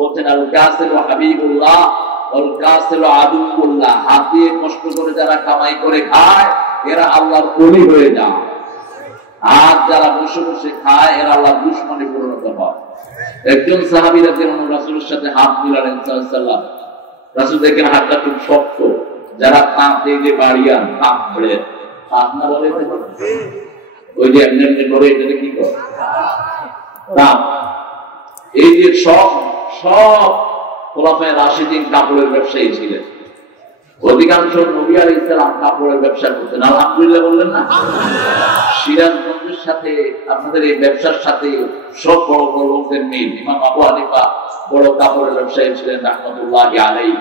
বলছেন আল কাসির হাবিবুল্লাহ ওয়াল কাসির আদুউল্লাহ, হাত দিয়ে কষ্ট করে যারা কামাই করে খায় এরা আল্লাহর ওলি হয়ে যায়, আর যারা বসে বসে খায় এরা আল্লাহর দুশমনে পরিণত হয়। একজন সাহাবী রাদিয়াল্লাহু আনহু রাসূলের সাথে হাত মিলালেন সাল্লাল্লাহু আলাইহি ওয়াসাল্লাম। রাসূল দেখেন হাতটা খুব শক্ত, যারা পাপ দিয়ে যে বাড়িয়ান পাপ করে পাপ না বলে ওই যে এমনি এমনি করে এটা কি করে পাপ। এই যে সব খোলাফায়ে রাশিদিন কাপড়ের ব্যবসায়ী ছিলেন, অধিকাংশ নবী আলাইহিস সালাম কাপড়ের ব্যবসা করতেন। আলহামদুলিল্লাহ বললেন না? সিরাজগঞ্জের সাথে আপনাদের এই ব্যবসার সাথে সব বড় বড় লোকদের মিল। ইমাম আবু হানিফা বড় কাপড়ের ব্যবসায়ী ছিলেন রাহমাতুল্লাহি আলাইহি।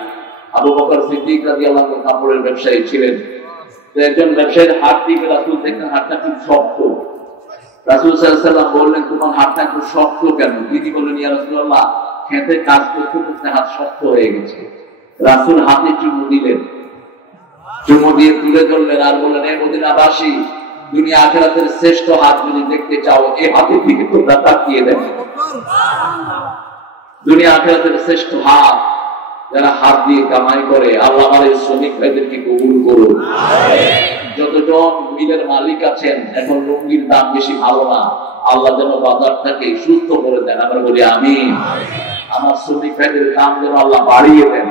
আবু বকর সিদ্দিক রাদিয়াল্লাহু আনহু কাপড়ের ব্যবসায়ী ছিলেন। তো একজন ব্যবসায়ীর হাত দিয়ে রাসূল দেখলেন হাতটা খুব শক্ত। রাসূল সাল্লাল্লাহু আলাইহি ওয়াসাল্লাম বললেন, তোমার হাতটা খুব শক্ত কেন? তিনি বললেন, ইয়া রাসূলুল্লাহ, খেতে কাজ করতে করতে হাত শক্ত হয়ে গেছে। রাসূল হাতে চুমু দিলেন, চুমু দিয়ে তুলে ধরলেন আর বললেন, হে মদিনাবাসী, দুনিয়া আখিরাতের শ্রেষ্ঠ হাত যদি দেখতে চাও এই হাতের দিকে তোমরা তাকিয়ে দেখো। দুনিয়া আখিরাতের শ্রেষ্ঠ হাত যারা হাত দিয়ে কামাই করে, আল্লাহ আমাদের শ্রমিক ভাইদেরকে কবুল করুন। যতজন মিলের মালিক আছেন, এখন লুঙ্গির দাম বেশি ভালো না, আল্লাহ যেন বাজারটাকে সুস্থ করে দেন, আমরা বলি আমিন। আমার শ্রমিক ভাইদের দাম যেন আল্লাহ বাড়িয়ে দেন।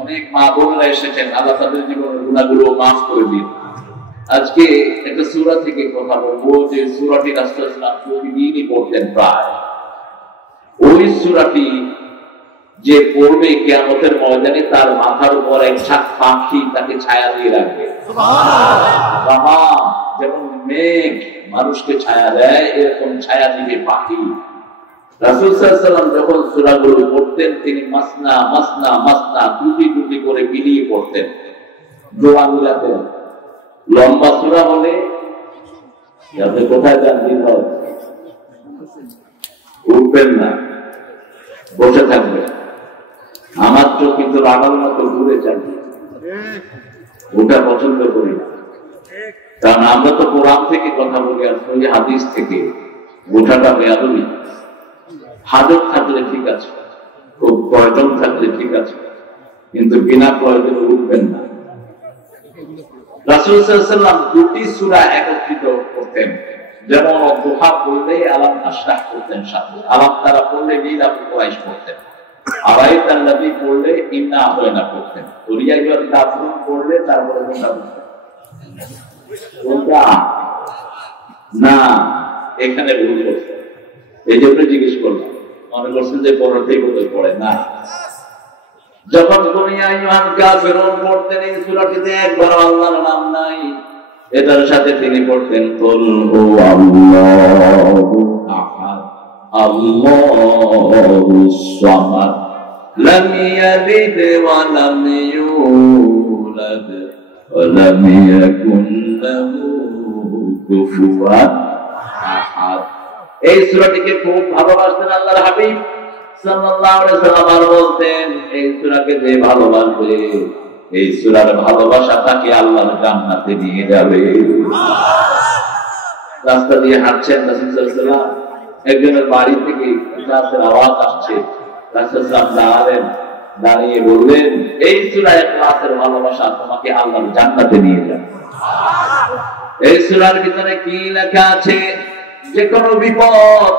অনেক মা বোনেরা এসেছেন, আল্লাহ তাদের জীবনের গুনাহগুলো মাফ করে দিন। আজকে একটা সূরা থেকে কথা বলবো, যে সূরাটি রাসূলুল্লাহ সাল্লাল্লাহু আলাইহি ওয়াসাল্লাম প্রতিদিনই পড়তেন প্রায়। ওই সূরাটি যে পড়বে কিয়ামতের ময়দানে তার মাথার উপর এক ঝাঁক পাখি তাকে ছায়া দিয়ে রাখবে। সুবহানাল্লাহ। যেমন মেঘ মানুষকে ছায়া দেয়, এরকম ছায়া দিবে পাখি। রাসূল সাল্লাল্লাহু আলাইহি ওয়াসাল্লাম যখন সূরাগুলো পড়তেন তিনি মাসনা মাসনা মাসনা দুটি দুটি করে মিলিয়ে পড়তেন, দোয়া মিলাতেন। লম্বা সূরা হলে যাতে কোথায় যান দিন উঠবেন না, বসে থাকবেন। আমার চোখ কিন্তু রাগার মতো ঘুরে যাবে, ওটা পছন্দ করি না। কারণ আমরা তো কোরআন থেকে কথা বলি আর ওই হাদিস থেকে, ওঠাটা বেয়াদবি। হাজত থাকলে ঠিক আছে, খুব প্রয়োজন থাকলে ঠিক আছে, কিন্তু বিনা প্রয়োজনে উঠবেন না। রাসূল সাল্লাল্লাহু আলাইহি ওয়াসাল্লাম দুটি সূরা একত্রিত করতেন, যেমন দুহা পড়লে আলাম নাশরাহ করতেন, সাথে আলাম তারা পড়লে লীলাফুল কুরাইশ পড়তেন, আরাইতাল্লাযী পড়লে ইন্না আতাইনা পড়তেন, ওলিয়া ইওয়াল কাফিরুন পড়লে তারপরে কোনটা পড়তেন? কোনটা? না, এখানে ভুল করছেন, এই জন্য জিজ্ঞেস করলাম। মনে করছেন যে পড়তেই বোধহয় পড়ে না। যখন দুনিয়া ইমান কাফিরুন পড়তেন এই সূরাটিতে একবার আল্লাহর নাম নাই, এটার সাথে তিনি পড়তেন কুল হুয়াল্লাহু আহাদ আল্লাহুস সামাদ লাম ইয়ালিদ ওয়া লাম ইউলাদ ওয়া লাম ইয়াকুন লাহু কুফুয়ান আহাদ। এই সূরাটিকে খুব ভালোবাসতেন আল্লাহর হাবিব সাল্লাল্লাহু আলাইহি ওয়াসাল্লাম। বলতেন এই সূরাকে যে ভালোবাসবে এই সূরার ভালোবাসা তাকে আল্লাহর জান্নাতে নিয়ে যাবে। রাস্তা দিয়ে হাঁটছেন রাসূল সাল্লাল্লাহু আলাইহি ওয়াসাল্লাম, একজনের বাড়ি থেকে ক্লাসের আওয়াজ আসছে। রাসূল সাল্লাল্লাহু আলাইহি ওয়াসাল্লাম দাঁড়ালেন, দাঁড়িয়ে বললেন এই সূরায় ক্লাসের ভালোবাসা তোমাকে আল্লাহর জান্নাতে নিয়ে যাবে। এই সূরার ভিতরে কি লেখা আছে? যে কোনো বিপদ,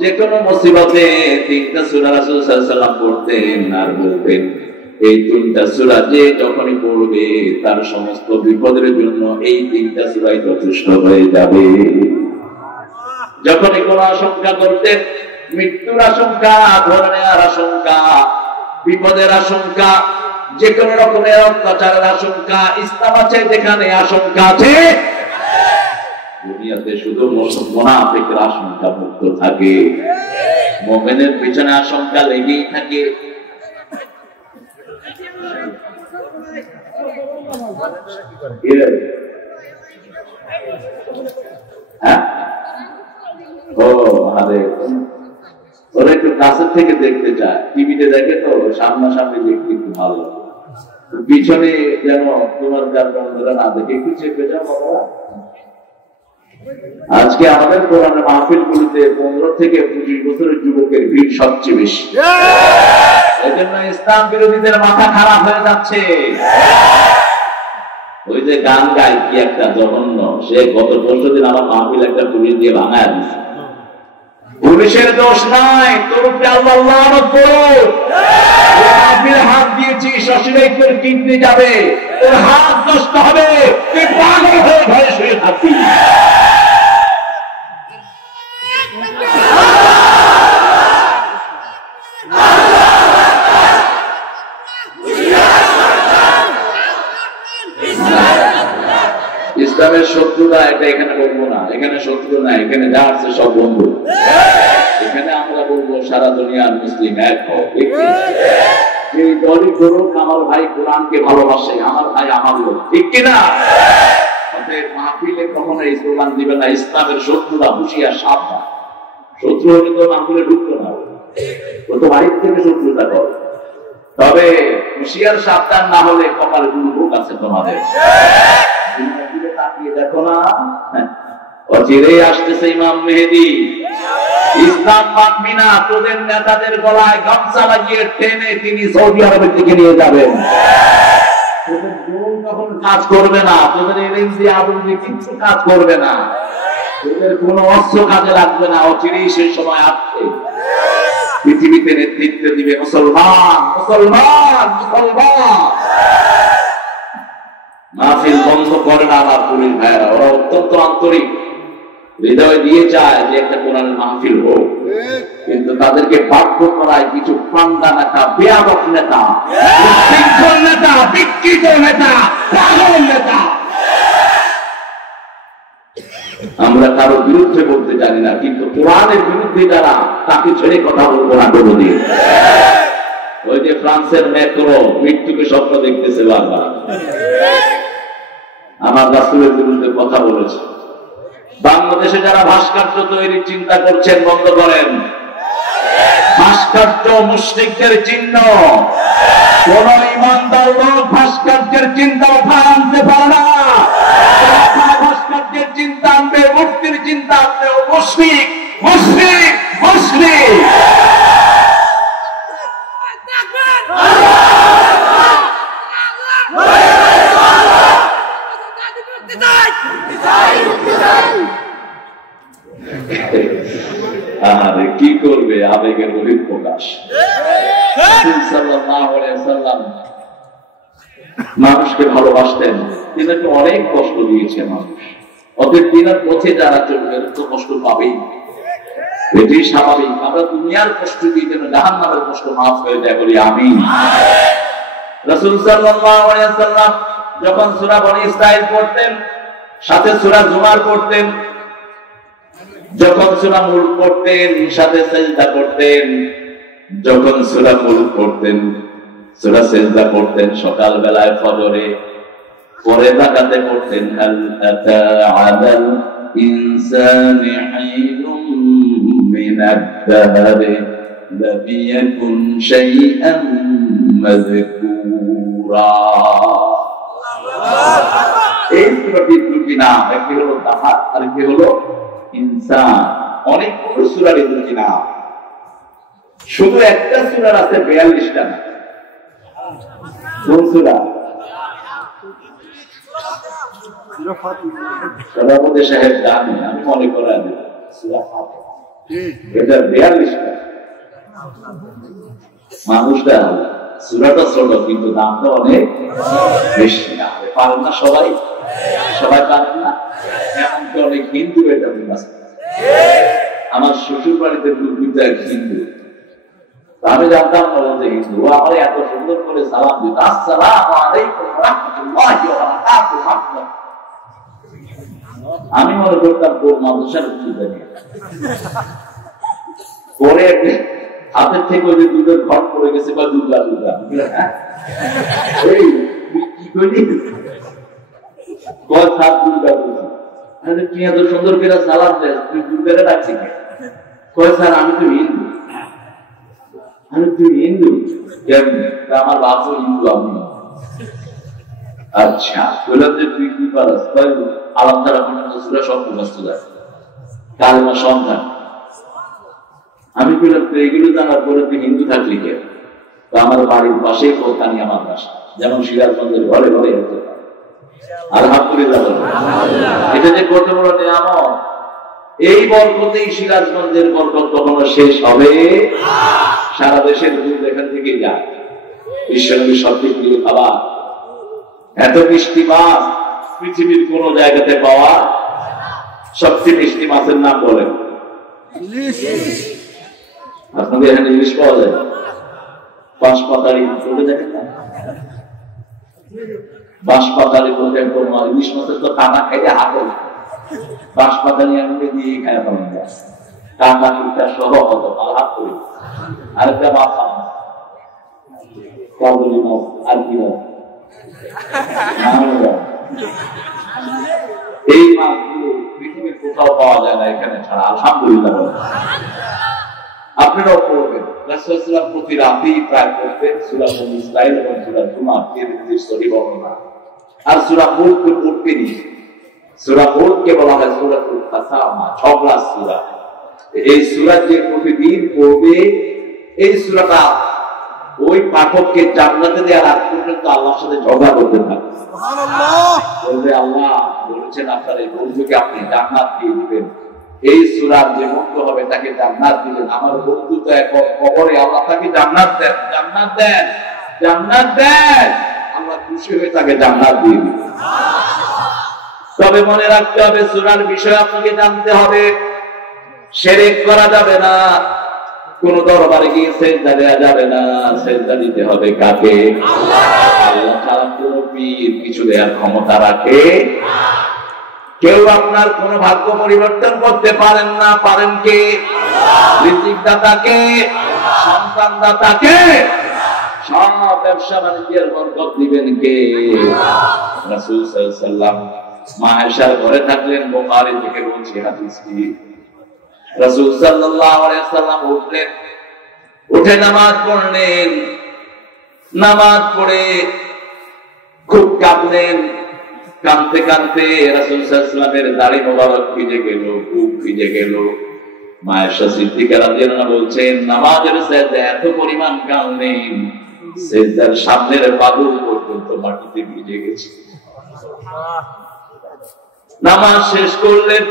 যে কোনো মুসিবতে তিনটা সূরা রাসূল সাল্লাল্লাহু আলাইহি ওয়াসাল্লাম পড়তেন আর বলতেন এই তিনটা সূরা যে যখনই পড়বে তার সমস্ত বিপদের জন্য এই তিনটা সূরাই যথেষ্ট হয়ে যাবে। যখনই কোনো আশঙ্কা করতেন, মৃত্যুর আশঙ্কা, ধরনের আশঙ্কা, বিপদের আশঙ্কা, যে কোনো রকমের অত্যাচারের আশঙ্কা, ইসলাম আছে যেখানে আশঙ্কা আছে, দুনিয়াতে শুধু মুনাফিকের আশঙ্কা মুক্ত থাকে, মুমিনের পিছনে আশঙ্কা লেগেই থাকে। ওরা একটু কাছের থেকে দেখতে চায়, টিভিতে দেখে তো সামনাসামনি দেখতে একটু ভালো লাগে, পিছনে যেন তোমার বন্ধুরা না দেখে একটু চেপে যাও বাবা। আজকে আমাদের কোরআনের মাহফিলগুলিতে 15 থেকে 25 বছরের যুবকের ভিড় সবচেয়ে বেশি। এজন্য ইসলাম বিরোধীদের মাথা খারাপ হয়ে যাচ্ছে। ওই যে গান গায় কি একটা জঘন্য, সে গত 10 দিন আমার মাহফিল একটা পুলিশ দিয়ে ভাঙায় দিচ্ছে। পুলিশের দোষ নাই, তোর উপরে আল্লাহ লানত করুক। মাহফিলে হাত দিয়েছিস, অস্বীকার করে কিডনি যাবে, তোর হাত নষ্ট হবে, তুই পাগল হয়ে ঘরে শুয়ে থাকবি। ইসলামের শত্রুরা এটা এখানে বলবো না, এখানে শত্রু না, এখানে যা আছে সব বন্ধু। এখানে আমরা বলবো সারা দুনিয়ার মুসলিম এক হোক। এই দলই করুক, আমার ভাই কোরআনকে ভালোবাসে, আমার ভাই আমার লোক, ঠিক কিনা? মাহফিলে কখনো এই স্লোগান দিবে না, ইসলামের শত্রুরা হুঁশিয়ার সাবধান। শত্রু হলে তো মাহফিলে ঢুকতো না, ও তো বাড়ির থেকে শত্রুতা করে। তবে হুঁশিয়ার সাবধান না হলে কপালে দুর্ভোগ আছে তোমাদের। দেখো না, অচিরেই আসতেছে ইমাম মেহেদী। ইসলাম মানবি না, তোদের নেতাদের গলায় গামছা লাগিয়ে টেনে তিনি সৌদি আরবের দিকে নিয়ে যাবেন। তোদের জোর তখন কাজ করবে না, তোদের এলএমজি আবুজি কিছু কাজ করবে না, তোদের কোন অস্ত্র কাজে লাগবে না। অচিরেই সেই সময় আসছে, পৃথিবীতে নেতৃত্ব দিবে মুসলমান, মুসলমান, মুসলমান। মাহফিল বন্ধ করে না আমার পুলিশ ভাইয়েরা, ওরা অত্যন্ত আন্তরিক, হৃদয় দিয়ে চায় যে একটা কোরআনের মাহফিল হোক, কিন্তু তাদেরকে বাধ্য করায় কিছু পান্ডা নেতা, বেয়াদব নেতা, উচ্ছৃঙ্খল নেতা, বিকৃত নেতা, পাগল নেতা। আমরা কারো বিরুদ্ধে বলতে জানি না, কিন্তু কোরআনের বিরুদ্ধে যারা, তাকে ছেড়ে কথা বলবো না কোনোদিন। ওই যে ফ্রান্সের ম্যাক্রো মৃত্যুকে স্বপ্ন দেখতেছে বারবার, আমার রাসূলের বিরুদ্ধে কথা বলেছে। বাংলাদেশে যারা ভাস্কর্য তৈরির চিন্তা করছেন বন্ধ করেন। ভাস্কর্য মুশরিকদের চিহ্ন, কোন ইমানদার লোক ভাস্কর্যের চিন্তা উঠায় আনতে পারে না। ভাস্কর্যের চিন্তা আনবে, মূর্তির চিন্তা আনবে, ও মুশরিক, মুশরিক, মুশরিক। আরে কি করবে, আবেগের বহিঃপ্রকাশ। সাল্লাল্লাহু আলাইহি ওয়াসাল্লাম মানুষকে ভালোবাসতেন, তিনি অনেক কষ্ট দিয়েছেন মানুষ। অতএব তিনার পথে যারা চলবে তো কষ্ট পাবেই, এটি স্বাভাবিক। আমরা দুনিয়ার কষ্ট দিই যেন জাহান্নামের কষ্ট মাফ হয়ে যায়, বলি আমিন। রাসূল সাল্লাল্লাহু আলাইহি ওয়াসাল্লাম যখন সূরা বনী ইসরাঈল পড়তেন, সাথে সূরা জুমার পড়তেন, যখন সূরা মুলক পড়তেন সাথে সিজদা করতেন, যখন সূরা মুলক পড়তেন সূরা সিজদা করতেন, সকাল বেলায় ফজরে পরে তাকাতে পড়তেন হাল আতা আলাল ইনসানি হিনুম মিনাদ দাহরি লাম ইয়াকুন শাইআন মাযকুরা। এই সূরাটি দুটি নাম, একটি হলো দাহার আর একটি হলো ইনসান। অনেকগুলো সূরার দুটি নাম, শুধু একটা সূরার আছে 42টা নাম। কোন সূরা? সভাপতি সাহেব জানেন, আমি মনে করা দেব সূরা ফাতিহা, এটা 42টা। মানুষটা সূরাটা ছোট কিন্তু দামটা অনেক বেশি। পারেন না সবাই, সবাই পারেন না, এমনকি অনেক হিন্দু এটা বুঝতে। আমার শ্বশুর বাড়িতে দুইটা হিন্দু, আমি জানতাম না যে হিন্দু। ও আমার এত সুন্দর করে সালাম দিত, আসসালামু আলাইকুম ওয়া রাহমাতুল্লাহি ওয়া বারাকাতুহু। আমি মনে করতাম কোন মাদ্রাসার জানি। পরে হাতের থেকে ওই যে দুধের ঘট পড়ে গেছে, বা দুধা দুধা এই কি করি কয় সাত দুধা দুধা। আরে কি এত সুন্দর করে সালাম দেয়, তুই দুধের ডাকছি কে? কয় স্যার আমি তো হিন্দু। আমি তুই হিন্দু? আমার বাপও হিন্দু। আমি আচ্ছা বললাম যে তুই কি পারাস? আলাম তারা পর্যন্ত সূরা সব মুখস্থ যায়, কালেমা সব জানে। আমি বললাম তো এগুলো জানার পরে তুই হিন্দু থাকলি কে? তো আমার বাড়ির পাশেই কোরকানিয়া মাদ্রাসা, যেমন সিরাজগঞ্জের ঘরে ঘরে হতে পারে। আলহামদুলিল্লাহ, এটা যে কত বড় নিয়ামত। এই বরকতেই সিরাজগঞ্জের বরকত কখনো শেষ হবে? সারা দেশের দুধ এখান থেকে যায়। বিশ্বনবী সবদিক দিয়ে খাওয়া, এত মিষ্টি মাছ পৃথিবীর কোন জায়গাতে পাওয়া। সবচেয়ে মিষ্টি মাছের নাম বলেন। আপনাদের এখানে ইলিশ পাওয়া যায়? বাঁশপাতাড়ি বলে দেখেন না, বাঁশপাতাড়ি বলে ইলিশ মাছের তো কানা খাইতে হাতে, বাঁশপাতাড়ি আনলে দিয়ে খায় পাবেন কানা কুটা সহ হতো হাত করে। আরেকটা মাছ কাবুলি মাছ, আর কি মাছ, এই মাছগুলো পৃথিবীর কোথাও পাওয়া যায় না এখানে ছাড়া। আলহামদুলিল্লাহ। আপনারাও পড়বেন, রাসূলুল্লাহ প্রতি রাতেই প্রায় পড়তেন সূরা বনী ইসরাঈল এবং সূরা জুমা, তিরমিজির সহিহ বর্ণনা। আর সূরা মুলক পড়তেনি। সূরা মুলককে বলা হয় সূরাতুল কাসামা, 6 ক্লাস সূরা। এই সূরা যে প্রতিদিন পড়বে, এই সূরাটা ওই পাঠককে জান্নাতে দেওয়ার আগ পর্যন্ত আল্লাহর সাথে ঝগড়া করতে থাকে। সুবহানাল্লাহ। বলবে আল্লাহ বলেছেন আপনার এই বন্ধুকে আপনি জান্নাত দিয়ে দিবেন, এই সূরার যে বন্ধু হবে তাকে জান্নাত দিবেন। আমার বন্ধু তো এখন কবরে, আল্লাহ তাকে জান্নাত দেন, জান্নাত দেন, জান্নাত দেন। আল্লাহ খুশি হয়ে তাকে জান্নাত দিয়ে দিবেন। তবে মনে রাখতে হবে সূরার বিষয় আপনাকে জানতে হবে। শিরক করা যাবে না, কোন দরবারে গিয়ে সেজদা দেওয়া যাবে না। সেজদা দিতে হবে কাকে? আল্লাহ ছাড়া কোন পীর কিছু দেওয়ার ক্ষমতা রাখে? কেউ আপনার কোন ভাগ্য পরিবর্তন করতে পারেন না। পারেন কে? রিজিক দাতাকে, সন্তান দাতাকে, সব ব্যবসা বাণিজ্যের বরকত দিবেন কে? রাসূল সাল্লাল্লাহু আলাইহি ওয়াসাল্লাম মা আয়েশার ঘরে থাকলেন। বুখারী থেকে বলছি হাদিসটি। রাসূল সাল্লাল্লাহু আলাইহি ওয়াসাল্লাম উঠলেন, উঠে নামাজ পড়লেন। নামাজ পড়ে খুব কাঁদলেন। কাঁদতে কাঁদতে রাসূল সাল্লাল্লাহু আলাইহি ওয়াসাল্লামের দাড়ি মোবারক ভিজে গেল, বুক ভিজে গেল। মা আয়েশা সিদ্দিকা রাদিয়াল্লাহু আনহা বলছেন, নামাজের সেজদায় এত পরিমাণ কাঁদলেন, সেজদার সামনের বাদুল পর্যন্ত মাটিতে ভিজে গেছে। নামাজ শেষ করলেন,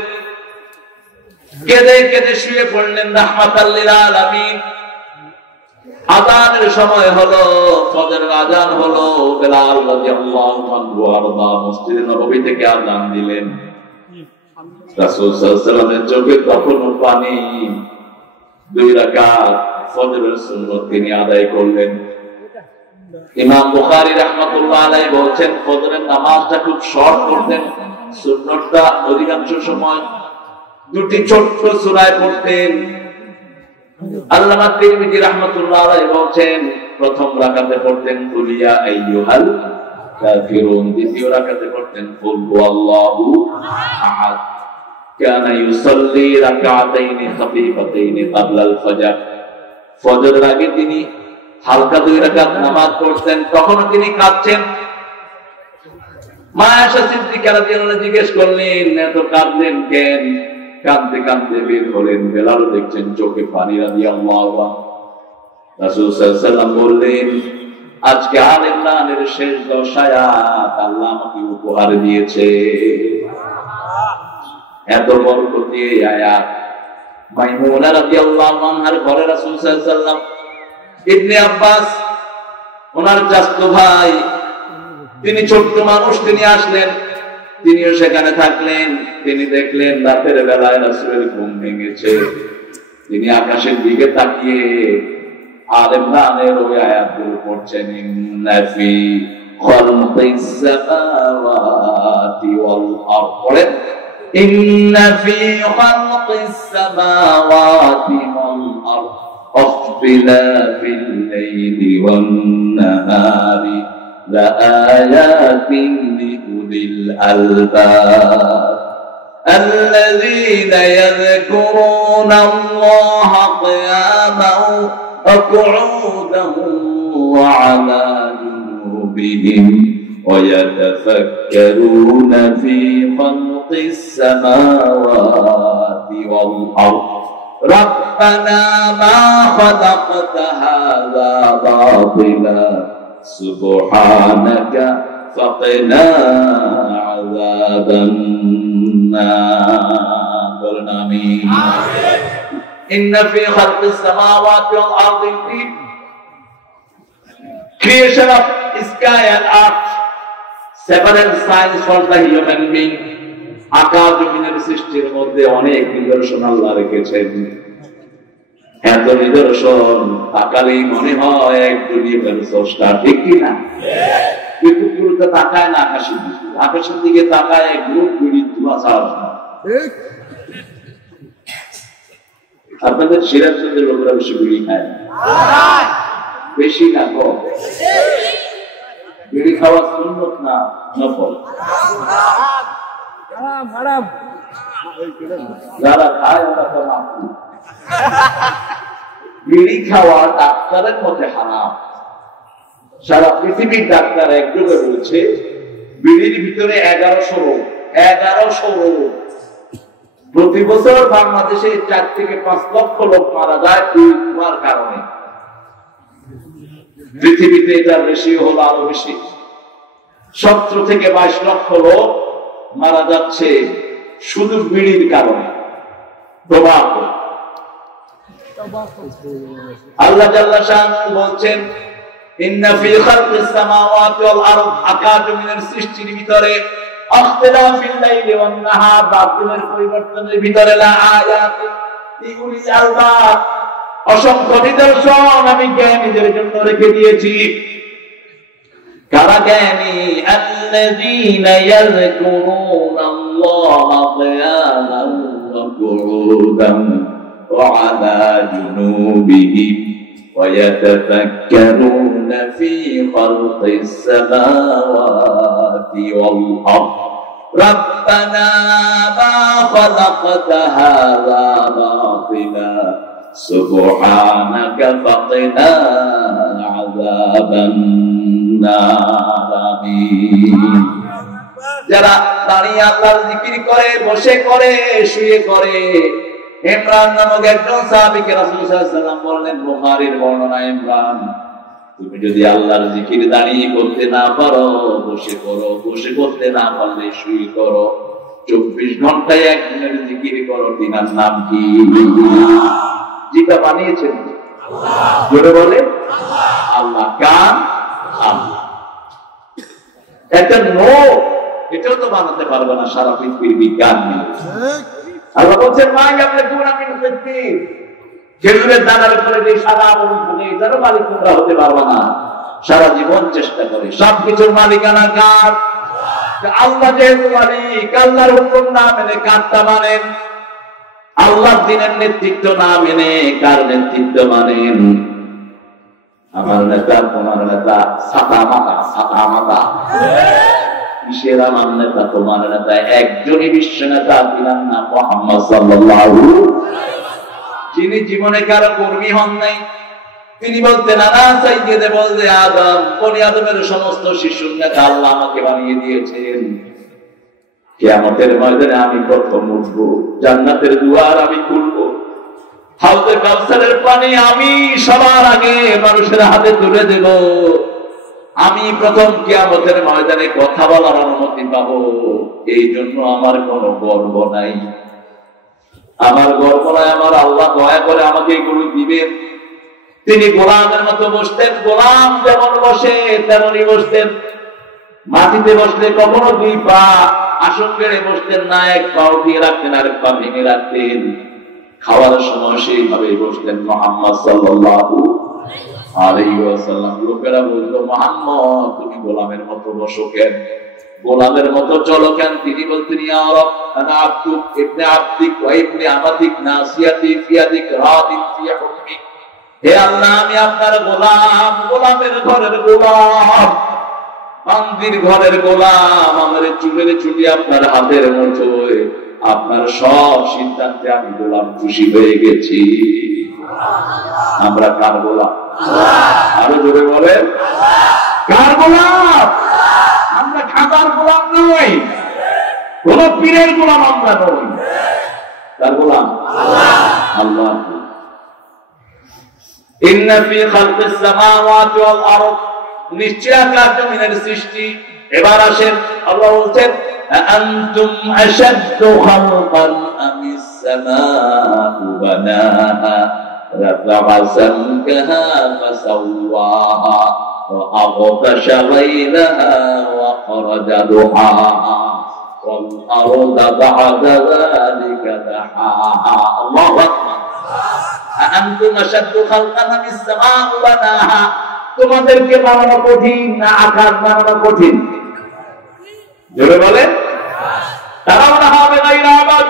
কেঁদে কেঁদে শুয়ে পড়লেন। রাহমাতাল লিল আলামিন। আযানের সময় হলো, ফজরের আযান হলো। বেলাল রাদিয়াল্লাহু আনহু আরদা মসজিদে নববী থেকে আযান দিলেন। রাসূল সাল্লাল্লাহু আলাইহি ওয়াসাল্লামের চোখে তখনও পানি। 2 রাকাত ফজরের সুন্নাত তিনি আদায় করলেন। ইমাম বুখারী রাহমাতুল্লাহ আলাইহি বলেন, ফজরের নামাজটা খুব শর্ট করতেন। সুন্নাতটা অধিকাংশ সময় 2টি ছোট্ট সূরায় পড়তেন। আল্লামা তিরমিজি রাহমাতুল্লাহ আলাইহি বলেন, প্রথম রাকাতে পড়তেন কুলিয়া আইয়ুহাল কাফিরুন, দ্বিতীয় রাকাতে পড়তেন কুল হুয়াল্লাহু আহাদ। কানা ইউসাল্লি রাকাতাইন খাফীফাতাইন ক্বাবলাল ফজর। ফজরের আগে তিনি হালকা 2 রাকাত নামাজ পড়তেন। তখনও তিনি কাঁদছেন। মা আয়েশা সিদ্দিকা রাদিয়াল্লাহু আনহা জিজ্ঞেস করলেন, এত কাঁদলেন কেন? কাঁদতে কাঁদতে বের হলেন। বেলাল দেখছেন চোখে পানি। রাদিয়াল্লাহু আনহু। রাসূল সাল্লাল্লাহু আলাইহি ওয়াসাল্লাম বললেন, আজকে আল ইমরানের শেষ 10 আয়াত আল্লাহ আমাকে উপহার দিয়েছে। এত বরকতি এই আয়াত। মাইমুনা রাদিয়াল্লাহু আনহার ঘরে রাসূল সাল্লাল্লাহু আলাইহি ওয়াসাল্লাম, ইবনে আব্বাস ওনার চাচতো ভাই, তিনি ছোট্ট মানুষ, তিনি আসলেন। তিনিও সেখানে থাকলেন। তিনি দেখলেন রাতের বেলায় রাসূলের ঘুম ভেঙেছে। তিনি আকাশের দিকে তাকিয়ে আল ইমরানের ওই আয়াতগুলো পড়ছেন। ইন্না ফি খালকিস সামাওয়াতি ওয়াল আরদ। পড়েন, ইন্না ফি খালকিস সামাওয়াতি ওয়াল আরদ ওয়াখতিলাফিল Laili one নাহারি لآيات لأولي الألباب الذين يذكرون الله قياما وقعودا وعلى جنوبهم ويتفكرون في خلق السماوات والأرض ربنا ما خلقت هذا باطلا سبحانك فقنا عذاب النار آمين إن في خلق السماوات والأرض creation of sky and earth several signs for the human being আকাশ জমিনের সৃষ্টির মধ্যে অনেক নিদর্শন আল্লাহ রেখেছেন এত নিদর্শন তাকালেই মনে হয় এক দুনিয়ার স্রষ্টা ঠিক কি না কিন্তু পুরোটা তাকায় না আকাশের দিকে তাকায় এক গ্রুপ বিড়ি ধোঁয়া ছাড়া ঠিক আপনাদের সিরাজগঞ্জের লোকেরা বেশি বিড়ি খায় বেশি না কম বিড়ি খাওয়া সুন্নত না নফল যারা খায় ওরা তো মাফি বিড়ি খাওয়া ডাক্তারের মধ্যে হারাম সারা পৃথিবীর ডাক্তার একযোগে বলছে বিড়ির ভিতরে 1100 রোগ প্রতি বছর বাংলাদেশে 4 থেকে 5 লক্ষ লোক মারা যায় বিড়ির কারণে পৃথিবীতে এটা বেশি হলো আরো বেশি 17 থেকে 22 লক্ষ লোক মারা যাচ্ছে শুধু বিড়ির কারণে আল্লাহ জাল্লা শাআনহু বলছেন ইন্না ফি খালকিস সামাওয়াতি ওয়াল আরদ আকাশ জমিনের সৃষ্টির ভিতরে ইখতিলাফিল লাইলি ওয়ান নাহার রাতের পরিবর্তনের ভিতরে লা আয়াতি লিউলিল আলবাব অসংখ্য নিদর্শন আমি জ্ঞানীদের জন্য রেখে দিয়েছি কারা জ্ঞানী আল্লাযীনা ইয়াযকুরুনাল্লাহা কিয়ামান ওয়া কুউদান ওয়া আলা জুনুবিহিম ওয়া ইয়াতাফাক্কারুনা ফী খালকিস সামাওয়াতি ওয়াল আরদ রাব্বানা মা খালাকতা হাযা বাতিলা সুবহানাকা ফাকিনা আযাবান যারা দাঁড়িয়ে আল্লাহর জিকির করে বসে করে শুয়ে করে ইমরান নামক একজন সাহাবীকে রাসূল সাল্লাল্লাহু আলাইহি ওয়াসাল্লাম বললেন বুখারীর বর্ণনা ইমরান তুমি যদি আল্লাহর জিকির দাঁড়িয়ে করতে না পারো বসে করো বসে করতে না পারলে শুয়ে করো 24 ঘন্টায় এক দিনের জিকির করো দিনার নাম কি যেটা বানিয়েছেন আল্লাহ জোরে বলে আল্লাহ কান একটা নোট এটাও তো বানাতে পারবে না সারা পৃথিবীর বিজ্ঞান নিয়ে আল্লাহ বলছেন মাই আপনি কোন আমি সত্যি খেজুরের দানার উপরে যে সাদা আবরণ থাকে এটারও মালিক তোমরা হতে পারবে না সারা জীবন চেষ্টা করে সবকিছুর মালিকানা কার আল্লাহ যেহেতু মালিক আল্লাহর হুকুম না মেনে কারটা মানেন আল্লাহর দ্বীনের নেতৃত্ব না মেনে কার নেতৃত্ব মানেন আমার নেতা তোমার নেতা সাতা মাতা কিসের আমার নেতা তোমার নেতা একজনই বিশ্ব নেতা তিনার নাম মুহাম্মদ সাল্লাল্লাহু যিনি জীবনে কারো কর্মী হন নাই তিনি বলতেন আনা সাইয়্যিদে বলতে আদম বনি আদমের সমস্ত শিশুর নেতা আল্লাহ আমাকে বানিয়ে দিয়েছেন কিয়ামতের ময়দানে আমি প্রথম উঠব জান্নাতের দুয়ার আমি খুলব হাউজে কাউসারের পানি আমি সবার আগে মানুষের হাতে তুলে দেব আমি প্রথম কিয়ামতের ময়দানে কথা বলার অনুমতি পাবো এই জন্য আমার কোনো গর্ব নাই আমার গর্ব নাই আমার আল্লাহ দয়া করে আমাকে এগুলো দিবেন তিনি গোলামের মতো বসতেন গোলাম যেমন বসে তেমনই বসতেন মাটিতে বসলে কখনো 2 পা আসন বেড়ে বসতেন না 1 পা উঠিয়ে রাখতেন আর 1 পা ভেঙে রাখতেন খাওয়ার সময় সেইভাবে বসতেন মুহাম্মদ সাল্লাল্লাহু আলাইহি ওয়াসাল্লাম লোকেরা বলল মুহাম্মদ তুমি গোলামের মতো বসো কেন গোলামের মতো চলো কেন তিনি বলতেন ইয়া রব আনা আব্দুক ইবনে আব্দিক ওয়া ইবনে আমাতিক নাসিয়াতি ফিয়াদিক রাদিন ফি হুকমিক হে আল্লাহ আমি আপনার গোলাম গোলামের ঘরের গোলাম বান্দির ঘরের গোলাম আমার চুলের ছুটি আপনার হাতের মুঠোয় আপনার সব সিদ্ধান্তে আমি গোলাম খুশি হয়ে গেছি আমরা কার গোলাম আরো জোরে বলেন কার গোলাম আমরা খাতার গোলাম নই কোন পীরের গোলাম আমরা নই, তার গোলাম আল্লাহ। আল্লাহ ইন্না ফি খালকিস সামাওয়াতি ওয়াল আরদ, নিশ্চয় আকাশ জমিনের সৃষ্টি। এবার আসেন আল্লাহ বলছেন আনতুম আশাদ্দু খালকান আমিস সামাউ বানাহা রাফআ সামকাহা ফাসাওয়াহা ওয়া আghতাশা লাইলাহা ওয়া খরাজা দুহাহা ওয়াল আরদা বা'দা যালিকা দাহাহা। আল্লাহু আকবার। আনতুম আশাদ্দু খালকান আমিস সামাউ বানাহা, তোমাদেরকে বানানো কঠিন না আকাশ বানানো কঠিন? জোরে বলে। তারাও না হবে গায়রা আবাদ।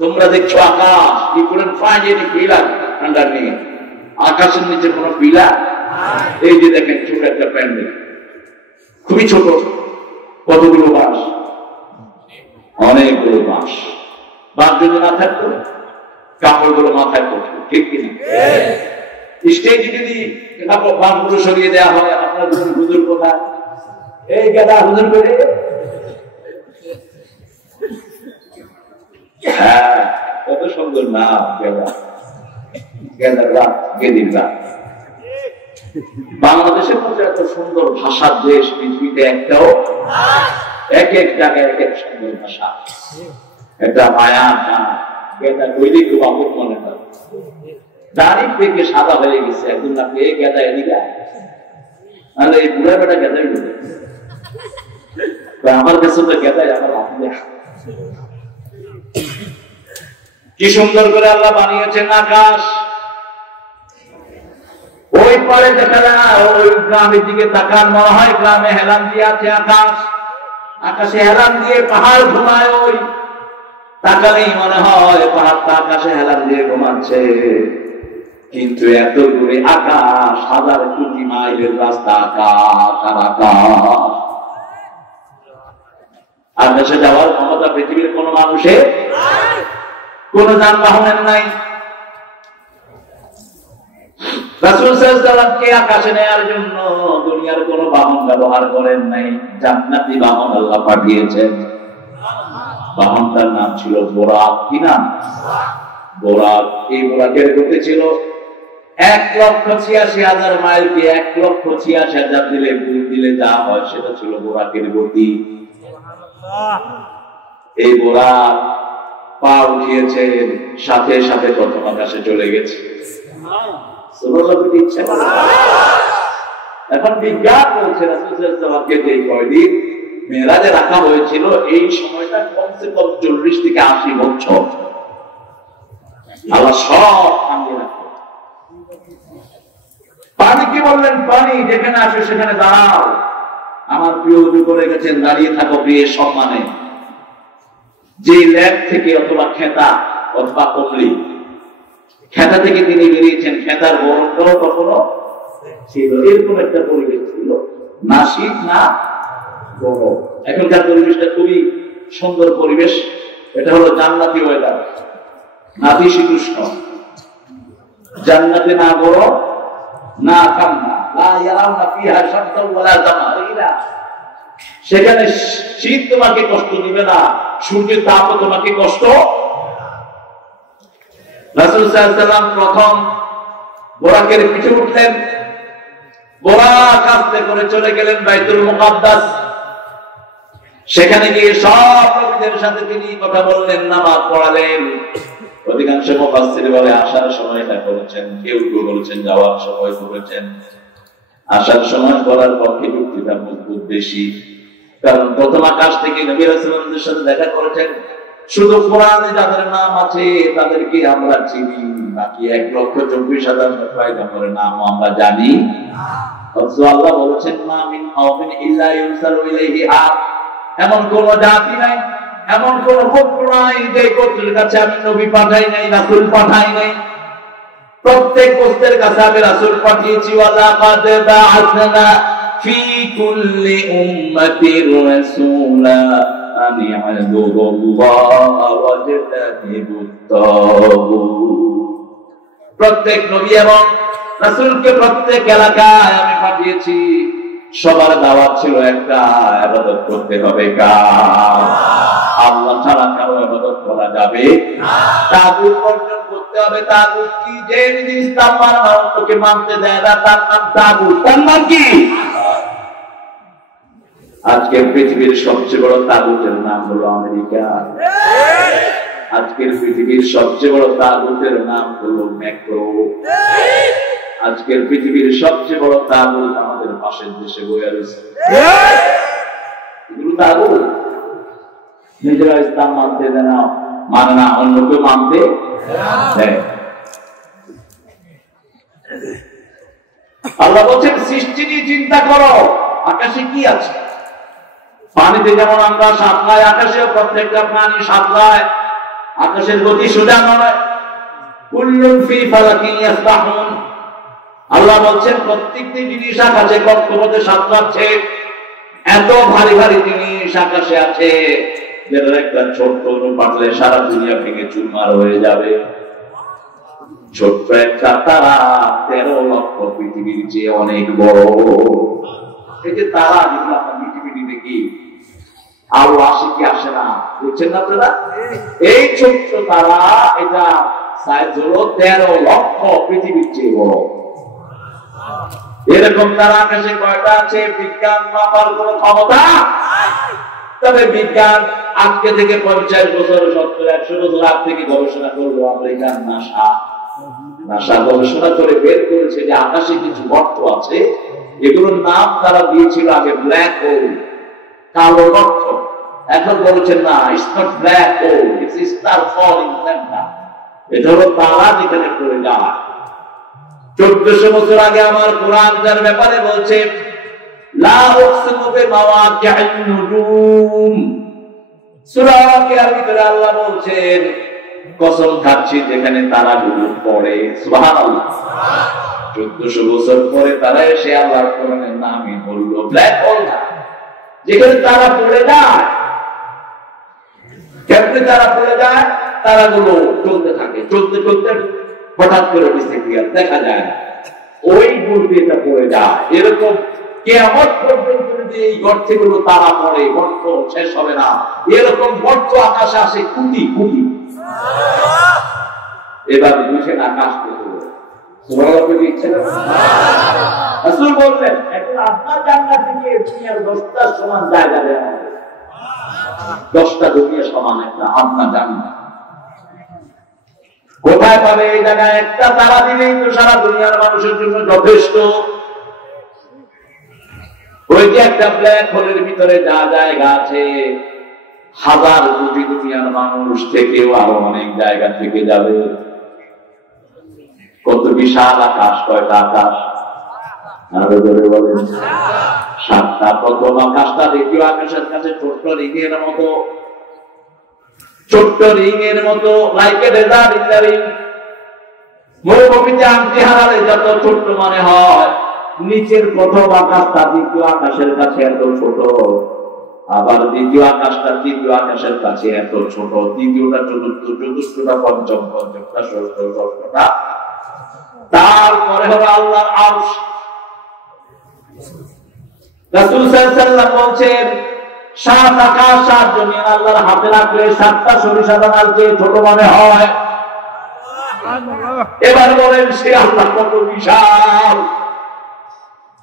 তোমরা দেখছো আকাশ, কি করেন ফাইজেনি পিলার আন্ডার নিয়ে, আকাশের নিচে কোনো পিলার? এই যে দেখেন ছোট একটা প্যান্ডেল, খুবই ছোট, কতগুলো বাঁশ, অনেকগুলো বাঁশ। বাঁশ যদি না থাকতো কাপড়গুলো মাথায় পড়তো, ঠিক কিনা? স্টেজে যদি কাপড় বাঁশগুলো সরিয়ে দেওয়া হয়, আপনার হুজুর কোথায়? এই গেদা হুজুর করে। হ্যাঁ, কত সুন্দর নাম গেদা, গেদার রাত, গেদির রাত। বাংলাদেশের মধ্যে এত সুন্দর ভাষার দেশ পৃথিবীতে একটাও, এক এক জায়গায় এক এক সুন্দর ভাষা, একটা মায়া গান। গেদা কইলে খুব আপন মনে হয়, দাড়ি থেকে সাদা হয়ে গেছে, একদিন না পেয়ে গেদা এদিকে, নাহলে এই বুড়া বেটা গেদাই বলে। আমার কাছে তো গেদাই আমার আপনি। কি সুন্দর করে আল্লাহ বানিয়েছেন আকাশ। ওই পারে দেখা যায়, ওই গ্রামের দিকে তাকান, মনে হয় গ্রামে হেলান দিয়ে আছে আকাশ। আকাশে হেলান দিয়ে পাহাড় ঘুমায়, ওই তাকালেই মনে হয় পাহাড়টা আকাশে হেলান দিয়ে ঘুমাচ্ছে। কিন্তু এত দূরে আকাশ, হাজার কোটি মাইলের রাস্তা, আকাশ আর আকাশ। আকাশে যাওয়ার ক্ষমতা পৃথিবীর কোন মানুষের, কোন যানবাহনের নাই। রাসূল সাল্লাল্লাহু আলাইহি ওয়াসাল্লামকে আকাশে নেয়ার জন্য দুনিয়ার কোন বাহন ব্যবহার করেন নাই, জান্নাতি বাহন আল্লাহ পাঠিয়েছেন। বাহনটার নাম ছিল বোরাক। কি নাম? বোরাক। এই বোরাকের গতি ছিল 1,86,000 মাইল। কি 1,86,000 দিলে যা হয় সেটা ছিল বোরাকের গতি। এই বোরাক পা উঠিয়েছেন, সাথে সাথে প্রথম আকাশে চলে গেছে। এখন বিজ্ঞান বলছে রাসূল সাল্লাল্লাহু আলাইহি ওয়াসাল্লামকে যে কয়দিন মেরাজে রাখা হয়েছিল, এই সময়টা কমসে কম 40 থেকে 80 বছর আল্লাহ সব থামিয়ে রাখে। পানি কি বললেন? পানি যেখানে আসে সেখানে দাঁড়াও। আমার প্রিয় হুজুর করে গেছেন, দাঁড়িয়ে থাকো প্রিয় সম্মানে। যে ল্যাব থেকে অথবা খেতা অথবা কমলি, খেতা থেকে তিনি বেরিয়েছেন, খেতার বরণটাও কখনো ছিল, এরকম একটা পরিবেশ ছিল, না শীত না গরম। এখনকার পরিবেশটা খুবই সুন্দর পরিবেশ। এটা হলো জান্নাতি ওয়েদার, নাতিশীতোষ্ণ। জান্নাতে না গরম না ঠান্ডা, লা ইয়ারাউনা ফিহা শামসান ওয়ালা জামারিরা। সেখানে শীত তোমাকে কষ্ট দিবে না, সূর্যের তাপও তোমাকে কষ্ট। রাসূল সাল্লাল্লাহু আলাইহি ওয়াসাল্লাম প্রথম বোরাকের পিঠে উঠলেন, বোরাক আস্তে করে চলে গেলেন বাইতুল মুকাদ্দাস। সেখানে গিয়ে সব নবীদের সাথে তিনি কথা বললেন, নামাজ পড়ালেন। অধিকাংশ মুফাসসির বলে আসার সময় এটা করেছেন, কেউ কেউ বলেছেন যাওয়ার সময় করেছেন। আসার সময় করার পক্ষে যুক্তিটা মজবুত বেশি, কারণ প্রথম আকাশ থেকে নবী রাসূলুল্লাহর সাথে দেখা করেছেন। শুধু কোরআনে যাদের নাম আছে তাদেরকে আমরা চিনি, বাকি 1,24,000 পয়গম্বরের নাম আমরা জানি না। অথচ আল্লাহ বলেছেন, মা মিন কওমিন ইল্লা ইউরসালু ইলাইহিহা, এমন কোন জাতি নাই, এমন কোন গোত্র নাই যে গোত্রের কাছে আমি নবী পাঠাই নাই, রাসূল পাঠাই নাই। প্রত্যেক গোত্রের কাছে আমি রাসূল পাঠিয়েছি। ওয়ালা কাদ বা'আসনা ফি কুল্লি উম্মাতির রাসূলা আন ইয়া'বুদুল্লাহ ওয়া ইয়াজতানিবুত তাগুত। প্রত্যেক নবী এবং রাসূলকে প্রত্যেক এলাকায় আমি পাঠিয়েছি, সবার দাওয়াত ছিল একটা, ইবাদত করতে হবে কার? আল্লাহ ছাড়া কারো ইবাদত করা যাবে না। তাগুত বর্জন করতে হবে। তাগুত কি? যে নিজে ইসলাম মানে না, অন্যকে মানতে দেয় না, তার নাম তাগুত। তার নাম কি? আজকে পৃথিবীর সবচেয়ে বড় তাগুতের নাম হলো আমেরিকা। আজকের পৃথিবীর সবচেয়ে বড় তাগুতের নাম হলো ম্যাক্রো। আজকের পৃথিবীর সবচেয়ে বড় তাগুত আমাদের পাশের দেশে বয়ে রয়েছে। এগুলো তাগুত। নিজেরা ইসলাম মানতে দেয় না, মানে না, অন্যকে মানতে দেয়। আল্লাহ বলছেন সৃষ্টি নিয়ে চিন্তা করো। আকাশে কি আছে? পানিতে যেমন আমরা সাঁতরাই, আকাশেও প্রত্যেকটা প্রাণী সাঁতরায়। আকাশের গতি সোজা নয়। কুল্লুন ফি ফালাকিন ইয়াসবাহুন। আল্লাহ বলছেন প্রত্যেকটি জিনিস আকাশে কক্ষপথে সাঁতরাচ্ছে। এত ভারী ভারী জিনিস আকাশে আছে, যেটার একটা ছোট্ট অনু পাঠলে সারা দুনিয়া ভেঙে চুরমার হয়ে যাবে। ছোট্ট একটা তারা 13 লক্ষ পৃথিবীর চেয়ে অনেক বড়। এই যে তারা, যেগুলো আমরা পৃথিবী দেখি, আলো আসে কি আসে না, বুঝছেন না আপনারা? এই ছোট্ট তারা, এটা সাইজ হলো 13 লক্ষ পৃথিবীর চেয়ে বড়। এরকম তারা আকাশে কয়টা আছে বিজ্ঞান মাপার কোন ক্ষমতা? তবে বিজ্ঞান আজকে থেকে 50 বছর, 70, 100 বছর আগ থেকে গবেষণা করলো। আমেরিকান নাসা গবেষণা করে বের করেছে যে আকাশে কিছু গর্ত আছে, এগুলোর নাম তারা দিয়েছিল আগে ব্ল্যাক হোল, কালো গর্ত। এখন বলেছেন না, it's not black hole, it's star falling centre. এটা হলো তারা যেখানে পড়ে যায়। 1400 বছর আগে আমার কোরআন যার ব্যাপারে বলছে, লা উকসিমু বিমাওয়াকি'ন নুজুম। সূরা ওয়াকিয়ার ভিতরে আল্লাহ বলছেন, কসম খাচ্ছি যেখানে তারাগুলো পড়ে। সুবহানাল্লাহ। 1400 বছর পরে তারা এসে আল্লাহর কোরআনের নামই বললো ব্ল্যাক হোল না, যেখানে তারা পড়ে যায়। কেমনে তারা পড়ে যায়? তারাগুলো চলতে থাকে, চলতে চলতে হঠাৎ করে বিস্ফোরণ দেখা যায়, ওই গুলতে এটা পড়ে যায়। এরকম কিয়ামত পর্যন্ত যদি এই গর্তগুলো তারা পড়ে, গর্ত শেষ হবে না। এরকম গর্ত আকাশে আসে কোটি কোটি। এবার বুঝেন আকাশ সুবহানাল্লাহ ইচ্ছে না। রাসূল বললেন, এখন আপনার জান্নাত থেকে দুনিয়ার 10টা সমান জায়গা দেওয়া হবে। 10টা দুনিয়া সমান একটা আপনার জান্নাত। কোথায় পাবে? এই জায়গায় একটা তারা দিলেই তো সারা দুনিয়ার মানুষের জন্য যথেষ্ট। ওই যে একটা ব্ল্যাক হোলের ভিতরে যা জায়গা আছে, 1000 কোটি দুনিয়ার মানুষ থেকেও আরো অনেক জায়গা থেকে যাবে। কত বিশাল আকাশ! কয়টা আকাশ? আরো জোরে বলেন। 7টা। প্রথম আকাশটা দ্বিতীয় আকাশের কাছে ছোট্ট রিংয়ের মতো, ছোট্ট রিংয়ের মতো, like a desert in the ring. মরুভূমিতে আংটি হারালে যত ছোট্ট মনে হয়, নিচের প্রথম আকাশটা দ্বিতীয় আকাশের কাছে এত ছোট, আবার দ্বিতীয় আকাশটা তৃতীয় আকাশের কাছে এত ছোট, তৃতীয়টা চতুর্থ, চতুর্থটা পঞ্চম, পঞ্চমটা ষষ্ঠ, ষষ্ঠটা। তারপরে হলো আল্লাহর আরশ। রাসূল সাল্লাল্লাহু আলাইহি ওয়াসাল্লাম বলছেন, 7 আকাশ 7 জমিন আল্লাহর হাতে রাখলে 7টা সরিষা দানার চেয়ে ছোট মনে হয়। এবার বলেন, সে আল্লাহ কত বিশাল!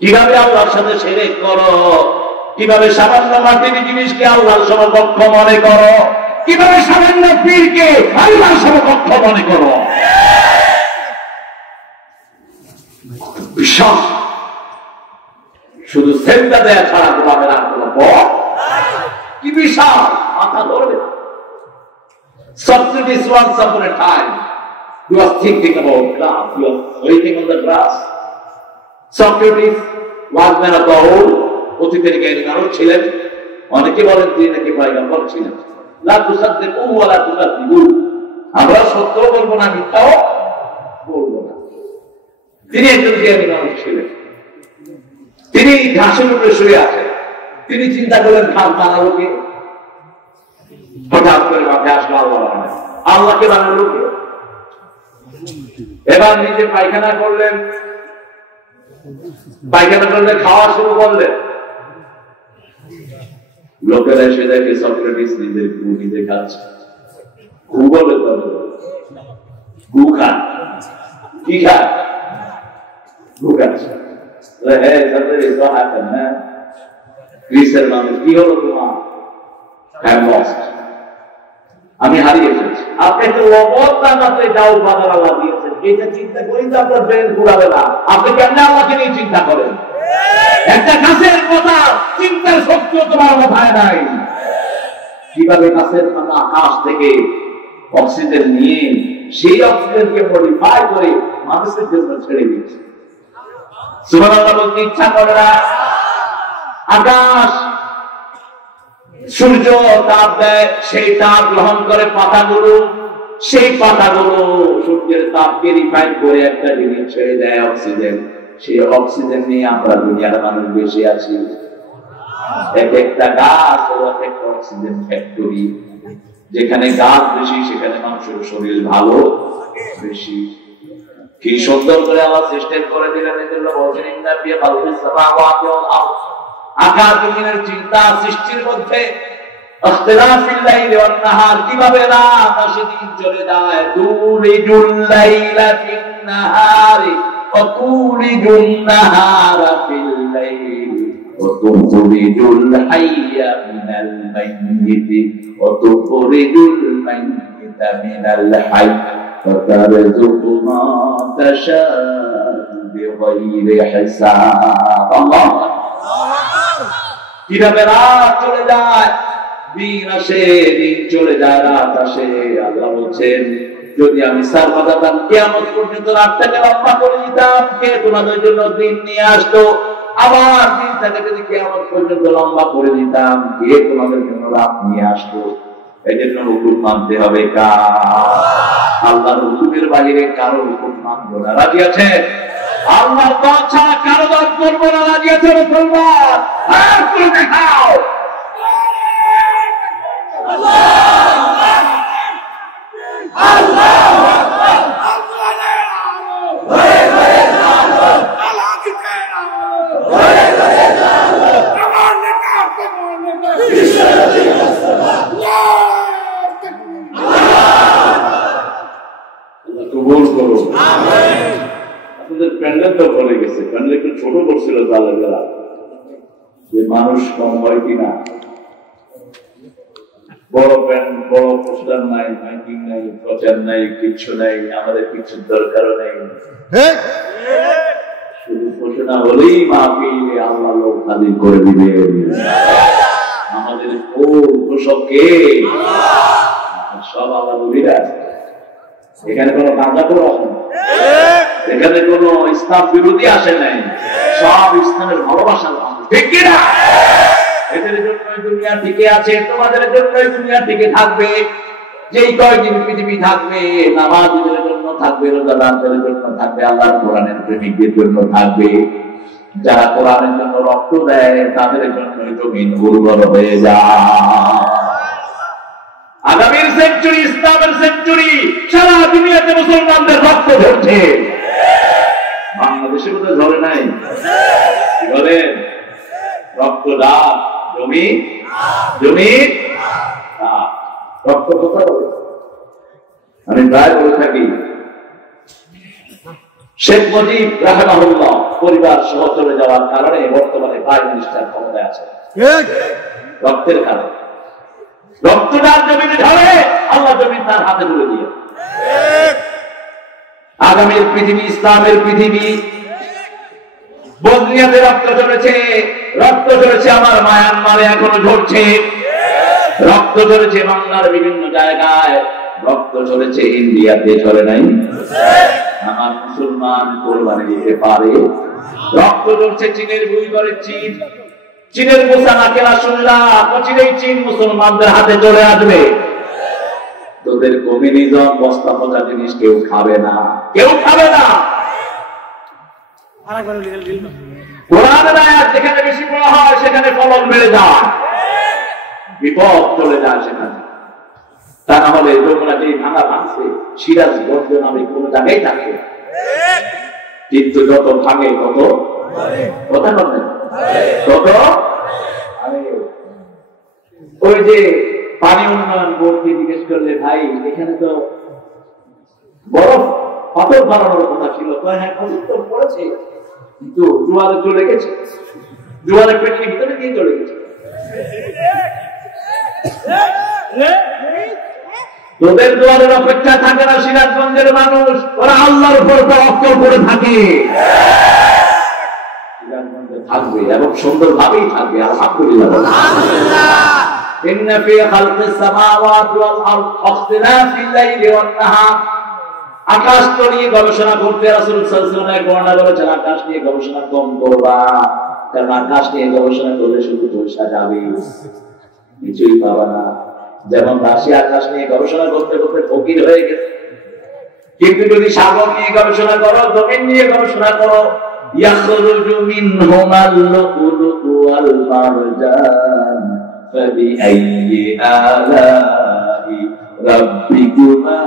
কিভাবে আল্লাহর সাথে শিরক করো? কিভাবে সামান্য মাটির জিনিসকে আল্লাহর সমকক্ষ মনে করো? কিভাবে সামান্য পীরকে আল্লাহর সমকক্ষ মনে করো? বিশাল। শুধু সেজদা দেয়া ছাড়া গোলামের আর কোনো পথ। কি বিশাল! মাথা ধরবে। Socrates once upon a time, he was thinking about grass. He was waiting on the grass. Socrates was man of the old. অতীতের জ্ঞানী মানুষ ছিলেন। অনেকে বলেন তিনি নাকি পয়গম্বর ছিলেন। লা তুসাদ্দিকু ওয়া লা তুকাদ্দিবু। আমরা সত্য বলবো না, মিথ্যাও বলবো না। তিনি একজন জ্ঞানী মানুষ ছিলেন। তিনি ঘাসের উপরে শুয়ে আছেন। তিনি চিন্তা করলেন, ঘাস বানালো কে? হঠাৎ করে মাথায় আসলো আল্লাহ বানায়। আল্লাহকে বানালো কে? এবার নিজে পায়খানা করলেন। পায়খানা করলে খাওয়া শুরু করলেন। লোকেরা এসে দেখে সক্রেটিস নিজের গু নিজে খাচ্ছে। গু বলে তবে গু খান, কি খান? গু খাচ্ছে। হ্যাঁ সক্রেটিস তো হাতেন না, গ্রিসের মানুষ কি হলো তোমার? আমি হারিয়ে ফেলছি। আপনি তো অবদান আছে ডাউট বাজার আল্লাহ দিয়েছেন, এটা চিন্তা করি তো আপনার ব্রেন ঘুরাবে না। আপনি কেমনে আল্লাহকে নিয়ে চিন্তা করেন? একটা গাছের কথা চিন্তার শক্তি তোমার মাথায় নাই। কিভাবে গাছের পাতা আকাশ থেকে অক্সিজেন নিয়ে সেই অক্সিজেনকে মডিফাই করে মানুষের জন্য ছেড়ে দিয়েছে। সুবহানাল্লাহ বলতে ইচ্ছা করে না। আকাশ সূর্য তাপ দেয়, সেই তাপ গ্রহণ করে পাতাগুলো, সেই পাতাগুলো সূর্যের তাপকে রিফাইন করে একটা জিনিস ছেড়ে দেয় অক্সিজেন। সেই অক্সিজেন নিয়ে আমরা দুনিয়ার মানুষ বেশি আছি। এক একটা গাছ এক একটা অক্সিজেন ফ্যাক্টরি। যেখানে গাছ বেশি সেখানে মানুষের শরীর ভালো বেশি। কি সুন্দর করে আল্লাহ সিস্টেম করে দিলেন। এজন্য বলছেন ইন্না ফি খালকিস সামাওয়াতি ওয়াল আরদ, আকাশ জমিনের চিন্তা সৃষ্টির মধ্যে ইখতিলাফিল লাইলি ওয়ান নাহার, কিভাবে রাত আসে দিন চলে যায়। তুলিজুল লাইলা ফিন নাহারি ওয়া তুলিজুন নাহারা ফিল লাইলি ওয়া তুখরিজুল হাইয়া মিনাল মাইয়িতি ওয়া তুখরিজুল মাইয়িতা মিনাল হাইয়্যি ওয়া তারযুকু মা তাশাউ বিগাইরি হিসাব। আল্লাহু কিভাবে রাত চলে যায়, দিন আসে, দিন চলে যায়, রাত আসে। আল্লাহ বলছেন যদি আমি সারমাদাতান কিয়ামত পর্যন্ত রাতটাকে লম্বা করে দিতাম, কে তোমাদের জন্য দিন নিয়ে আসতো? আবার দিনটাকে যদি কিয়ামত পর্যন্ত লম্বা করে দিতাম, কে তোমাদের জন্য রাত নিয়ে আসতো? এই জন্য হুকুম মানতে হবে কার? আল্লাহর হুকুমের বাইরে কারো হুকুম মানবো না। রাজি আছে? আল্লাহর দল ছাড়া কারো দল করবো না। রাজি আছে মুসলমান? আর করে দেখাও। কবুল করো। আপনাদের প্যান্ডেল তো পড়ে গেছে, প্যান্ডেল একটু ছোট করছিল তাহলে যারা যে মানুষ কম হয় কিনা। বড় প্যান্ড, বড় পোস্টার নাই, মাইকিং নাই, প্রচার নাই, কিচ্ছু নাই। আমাদের কিছু দরকারও নেই। শুধু ঘোষণা হলেই মাহফিলে আল্লাহ লোক হাজির করে দিবে। আমাদের ঘোষককে সব আল্লাহ বলিরা। এখানে কোন গাঁজা করে আসে না, এখানে কোন ইসলাম বিরোধী আসে নাই, সব ইসলামের ভালোবাসার মানুষ। ঠিক কিনা? এদের জন্যই দুনিয়া টিকে আছে, তোমাদের জন্যই দুনিয়া টিকে থাকবে। যেই কয়দিন পৃথিবী থাকবে, নামাজের জন্য থাকবে, রোজাদারদের জন্য থাকবে, আল্লাহর কোরআনের প্রেমিকদের জন্য থাকবে। যারা কোরআনের জন্য রক্ত দেয় তাদের জন্যই জমিন উর্বর হয়ে যায়। আগামীর সেঞ্চুরি, ইসলামের সেঞ্চুরি, সারা দুনিয়াতে মুসলমানদের রক্ত ঝরছে। বাংলাদেশে বোধহয় ঝরে নাই, ঝরে রক্ত ডাক, জমি জমি রক্ত কোথায় হবে? আমি প্রায় বলে থাকি, শেখ মুজিব রাহিমাহুল্লাহ পরিবার সহ চলে যাওয়ার কারণে বর্তমানে প্রাইম মিনিস্টার ক্ষমতায় আছে, রক্তের কারণে। রক্তদান জমিনে ঝরে, আল্লাহ জমিন তার হাতে তুলে দিয়ে। আগামীর পৃথিবী ইসলামের পৃথিবী। বসনিয়াতে রক্ত ঝরেছে, রক্ত ঝরেছে আমার মায়ানমারে, এখনো ঝরছে। রক্ত ঝরেছে বাংলার বিভিন্ন জায়গায়, রক্ত ঝরেছে ইন্ডিয়াতে, ঝরে নাই? আমার মুসলমান কোরবানি দিতে পারে। রক্ত ঝরছে চীনের ভূগর্ভে, চীন, চীনের মোসানা কেলা শুনলাম, চিনেই চীন মুসলমানদের হাতে চলে আসবে। তোদের কমিউনিজম বস্তা পচা জিনিস কেউ খাবে না, কেউ খাবে না। কোরআনের আয়াত যেখানে বেশি পড়া হয় সেখানে ফলন বেড়ে যায়, বিপদ চলে যায় সেখানে। তা না হলে যমুনা যে ভাঙা ভাঙছে, সিরাজগঞ্জ নামে কোন জায়গায় থাকে, কিন্তু যত ভাঙে তত কথা বলেন, তত ওই যে পানি উন্নয়ন বোর্ডকে জিজ্ঞেস করলে, ভাই এখানে তো বরফ পাথর বানানোর কথা ছিল, হ্যাঁ তো পড়েছে, কিন্তু জোয়ারে চলে গেছে, জোয়ারের পেটের ভিতরে দিয়ে চলে গেছে। তোদের জোয়ারের অপেক্ষা থাকে না সিরাজগঞ্জের মানুষ, ওরা আল্লাহর উপর তাওয়াক্কুল করে থাকে। সিরাজগঞ্জে থাকবে এবং সুন্দরভাবেই থাকবে, আলহামদুলিল্লাহ। ইন্না ফি খালকিস সামাওয়াতি ওয়াল আরদি ওয়াখতিলাফিল লাইলি ওয়ান নাহার। আকাশ নিয়ে গবেষণা করতে রাসূল সাল্লাল্লাহু আলাইহি ওয়াসাল্লাম বর্ণনা করেছেন, আকাশ নিয়ে গবেষণা কম করবা, কারণ আকাশ নিয়ে গবেষণা করলে শুধু পয়সা যাবে, কিছুই পাবা না। যেমন রাশিয়া আকাশ নিয়ে গবেষণা করতে করতে ফকির হয়ে গেছে, কিন্তু যদি সাগর নিয়ে গবেষণা করো, জমিন নিয়ে গবেষণা করো, ইয়াখরুজু মিনহুমাল লুকলুকু ওয়াল মারজান ফাবিআইয়ি আলাহি রাব্বিকুমা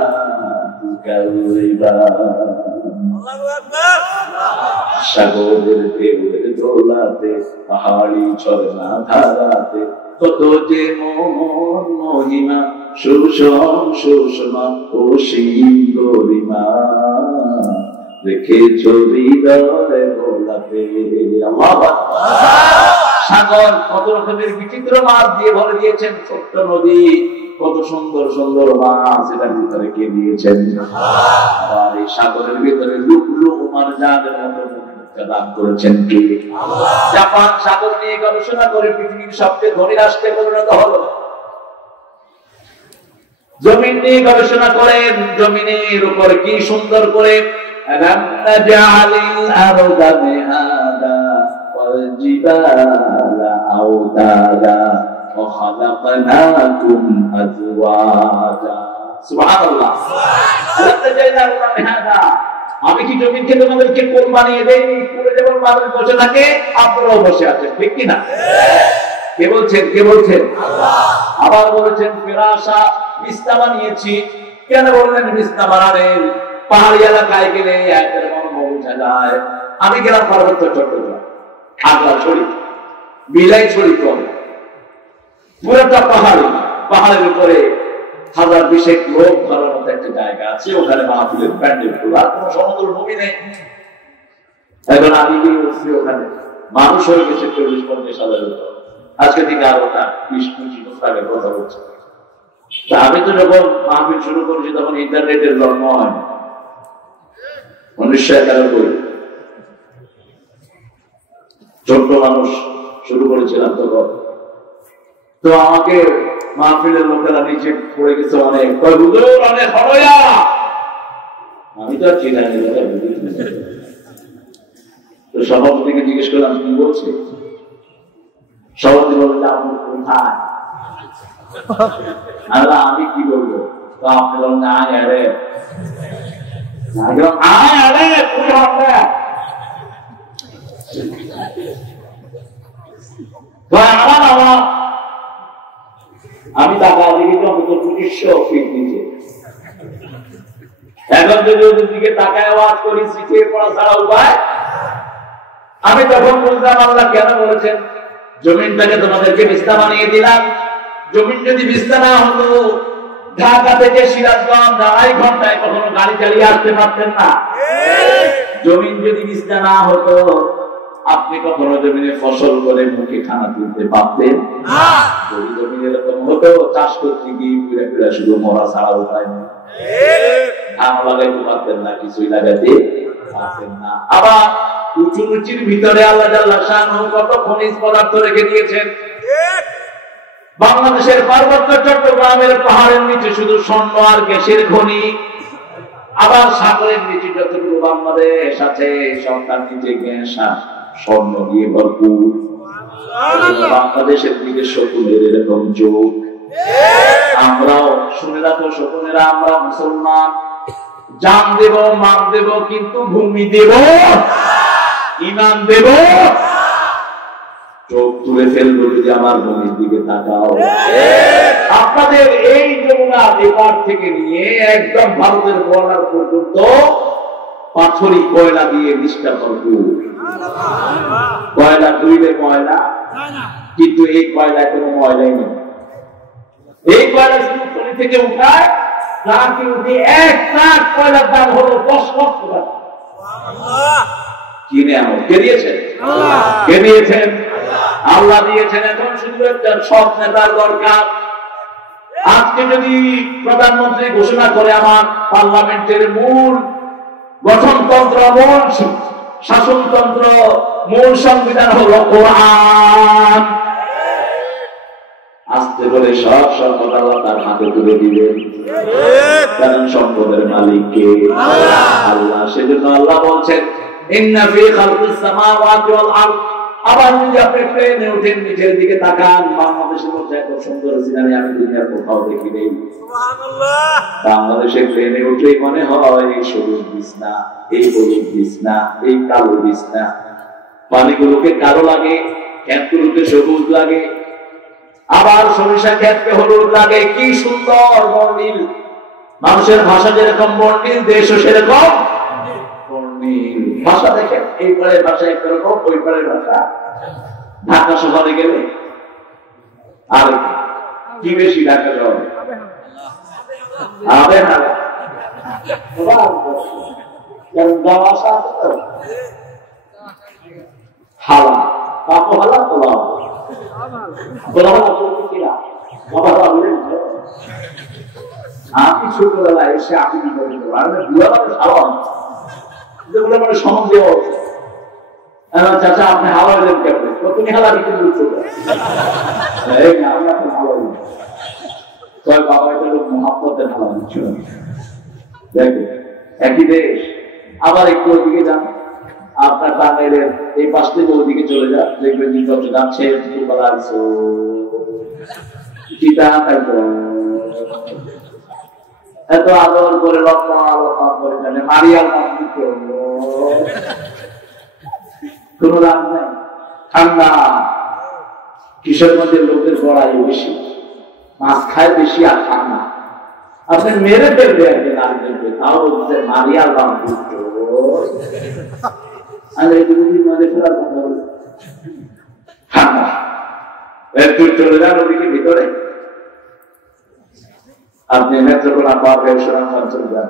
সাগরের ঢেউয়ের দোলাতে, পাহাড়ি ঝরনা ধারাতে, কত যে মোহন মহিমা, সুষম সুষমা অসীম গরিমা, রেখেছ হৃদয়ে গোলাপে। সাগর কত রকমের বিচিত্র মাছ দিয়ে ভরে দিয়েছেন, ছোট্ট নদী কত সুন্দর সুন্দর মাছ এটার ভিতরে কে দিয়েছেন। আর এই সাগরের ভিতরে লুকলু মারজানের মতো দান করেছেন কে? জাপান সাগর নিয়ে গবেষণা করে পৃথিবীর সবচেয়ে ধনী রাষ্ট্রে পরিণত হলো। জমিন নিয়ে গবেষণা করেন, জমিনের উপর কি সুন্দর করে আলাম নাজআলিল আরদা মিহাদা ওয়াল জিবালা আওতাদা ওয়া খালাকনাকুম আজওয়াজা। সুবহানাল্লাহ। আলাম নাজআলিল আরদা মিহাদা, আমি কি জমিনকে তোমাদেরকে কোল বানিয়ে দেই? পুরো যেমন মানুষ বসে থাকে আপনারাও বসে আছেন, ঠিক কি না? কে বলছেন? কে বলছেন? আল্লাহ। আবার বলেছেন ফিরাশা, বিছনা বানিয়েছি। কেন বললেন বিছনা বানালেন? পাহাড়ি এলাকায় গেলে একের মর্ম বোঝা যায়। আমি গেলাম পার্বত্য চট্টগ্রাম, খাগড়াছড়ি, বিলাইছড়ি করে, পুরোটা পাহাড়ি, পাহাড়ের উপরে 1000-20 লোক ধরার মতো একটা জায়গা আছে, ওখানে মাহফিলের প্যান্ডেল খোলা, কোনো সমতল ভূমি নেই। এখন আমি গিয়ে বসছি, ওখানে মানুষ হয়ে গেছে 40-50 হাজারের উপর। আজকে থেকে আরো 20-25 বছর আগে কথা বলছে। আমি তো যখন মাহফিল শুরু করেছি তখন ইন্টারনেটের জন্ম হয় 1991। ছোট্ট মানুষ শুরু করেছিলাম তখন। তো আমাকে মাহফিলের লোকেরা নিচে পড়ে গেছে অনেক, অনেক হরয়া। আমি তো চিনি তো সভাপতিকে জিজ্ঞেস করলাম কি বলছে। সভাপতি বললেন আপনি কোথায়? আমি কি বলবো? তো আপনি বললেন আয় আরে, আয় আরে তুই হবে। আমি টাকা দিকে অন্তত 2500 ফিট নিচে। এখন যদি ওদের দিকে তাকায় আওয়াজ করি, শিখে পড়া ছাড়া উপায়। আমি তখন বুঝলাম আল্লাহ কেন বলেছেন জমিনটাকে তোমাদেরকে বিছনা বানিয়ে দিলাম। জমিন যদি বিছনা না হতো, ঢাকা থেকে সিরাজগঞ্জ 2.5 ঘন্টায় কখনো গাড়ি চালিয়ে আসতে পারতেন না। জমিন যদি বিছনা না হতো, আপনি কখনো জমিনে ফসল করে মুখে খানা তুলতে পারতেন না। যদি জমিন এরকম হতো, চাষ করতে গিয়ে পুরা পুরা শুধু মরা ছাড়া উপায় নেই। ধান লাগাইতে পারতেন না, কিছুই লাগাইতে পারতেন না। আবার উঁচু নিচুর ভিতরে আল্লাহ জাল্লা শানহু কত খনিজ পদার্থ রেখে দিয়েছেন। বাংলাদেশের পার্বত্য চট্টগ্রামের পাহাড়ের নিচে শুধু স্বর্ণ আর গ্যাসের খনি। আবার সাগরের নিচে যতটুকু বাংলাদেশ আছে, সবটার নিচে গ্যাস আর স্বর্ণ দিয়ে ভরপুর। বাংলাদেশের দিকে শকুনের এরকম চোখ। আমরাও শুনে রাখো শকুনেরা, আমরা মুসলমান, জান দেব, মান দেব, কিন্তু ভূমি দেব, ইমান দেব। চোখ তুলে ফেলবো যদি আমার ভূমির দিকে তাকাও। আপনাদের এই যমুনার এপার থেকে নিয়ে একদম ভারতের বর্ডার পর্যন্ত পাথরি কয়লা দিয়ে নিষ্ঠা ভরপুর। কয়লা ধুইলে ময়লা, কিন্তু এই কয়লায় কোনো ময়লাই নেই। এই কয়লা শুধু খনি থেকে উঠায়, ট্রাকে উঠে 1 ট্রাক কয়লার দাম হলো 10 লক্ষ টাকা। কিনে আনো, কে দিয়েছেন? কে দিয়েছেন? আল্লাহ দিয়েছেন। এখন শুধু একটা সৎ নেতার দরকার। আজকে যদি প্রধানমন্ত্রী ঘোষণা করে আমার পার্লামেন্টের মূল গঠনতন্ত্র, মূল শাসনতন্ত্র, মূল সংবিধান হলো কোরআন, আস্তে করে সব সম্পদ আল্লাহ তার হাতে তুলে দিবেন। কারণ সম্পদের মালিক কে? আল্লাহ। সেজন্য আল্লাহ বলছেন ইন্না ফি খালকিস সামাওয়াতি ওয়াল আরদ। আবার যদি আপনি প্লেনে উঠেন, নিচের দিকে তাকান, বাংলাদেশের মধ্যে এত সুন্দর সিনারি আমি দুনিয়ার কোথাও দেখি নেই। সুবহানাল্লাহ। বাংলাদেশের প্লেনে উঠলেই মনে হয় এই সবুজ বিছনা, এই হলুদ বিছনা, এই কালো বিছনা। পানিগুলোকে কালো লাগে, ক্ষেতগুলোকে সবুজ লাগে, আবার সরিষা ক্ষেতকে হলুদ লাগে। কি সুন্দর বর্ণিল! মানুষের ভাষা যেরকম বর্ণিল, দেশও সেরকম বর্ণিল। ভাষা দেখেন, এই পারের ভাষা একরকম, ওই পারের ভাষা। ঢাকা শহরে গেলে আর কি বেশি ঢাকা শহরে আবে না হালা কাপো হালা তোলা আমি ছোটবেলায় এসে আপনি কি করেন সমাজ দেওয়া হচ্ছে। চাচা আপনি হাওয়া দেন কেমন? তুমি হালা দিতে বলছো বাবা, এটা লোক মহাপতের হালা দিচ্ছ। দেখো একই দেশ। আবার একটু ওইদিকে যান, আপনার টাঙ্গাইলের এই পাশ থেকে ওইদিকে চলে যান, দেখবেন যে যত যাচ্ছে এত আদর করে লক্ষ্য করে জানে মারিয়াল কোন লাভ নাই। ঠান্ডা কিশোরগঞ্জের লোকের বড়াই বেশি, মাছ খায় বেশি আর ঠান্ডা। আপনি মেরে ফেলবে একদিন আর ফেলবে, তাও বলছে মারিয়াল ঠান্ডা। একটু চলে যান ওদিকে ভিতরে, আপনি নেত্রকোনা পাবেন, সুনামগঞ্জ চলে যান,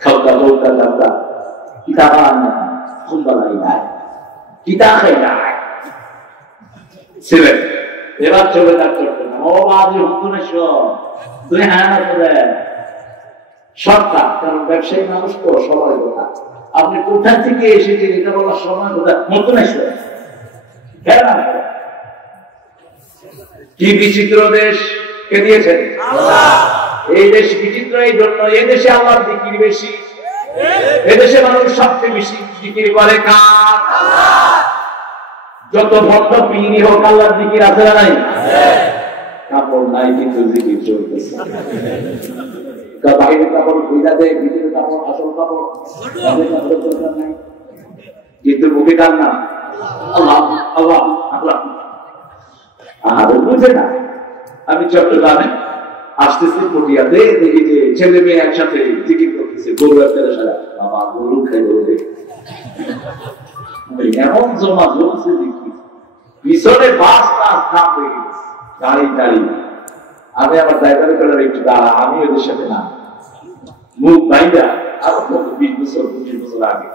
খাওয়া বউটা যাত্রা কিতাবা খুম্বালাই নাই, কিতা খাই নাই ছিলেন। এবার চলে যান চট্টগ্রাম। ও বাজি হন্তনেশ্বর, তুই হ্যাঁ না চলে সবটা। কারণ ব্যবসায়ী মানুষ তো সময় কথা, আপনি কোথা থেকে এসেছেন এটা বলার সময় কথা হন্তনেশ্বর। কি বিচিত্র দেশ কে দিয়েছেন? এই দেশ বিচিত্র এই জন্য, এই দেশে আল্লাহর জিকির বেশি, এদেশে মানুষ সবচেয়ে বেশি জিকির করে কার? যত ভক্ত পীরই হোক, আল্লাহর জিকির আছে না নাই? কাপড় নাই কিন্তু জিকির চলতেছে। বাইরের কাপড় ভিজা দেয়, ভিতরের কাপড় আসল কাপড় নাই, কিন্তু মুখে কার না আল্লাহ আল্লাহ আল্লাহ। আর বুঝে না। আমি চট্টগ্রামে আসতেছি পটিয়াতে, দেখি যে ছেলে মেয়ে একসাথে জিকির করতেছে, গরু একটা সারা বাবা গরু খাই গরু এমন জমা জমছে দেখি, পিছনে বাস টাস নাম হয়ে গেছে, গাড়ি গাড়ি। আমি আমার ড্রাইভারের করে একটু দাঁড়া, আমি ওদের সাথে না মুখ বাইন্দা আরো 20 বছর 25 বছর আগে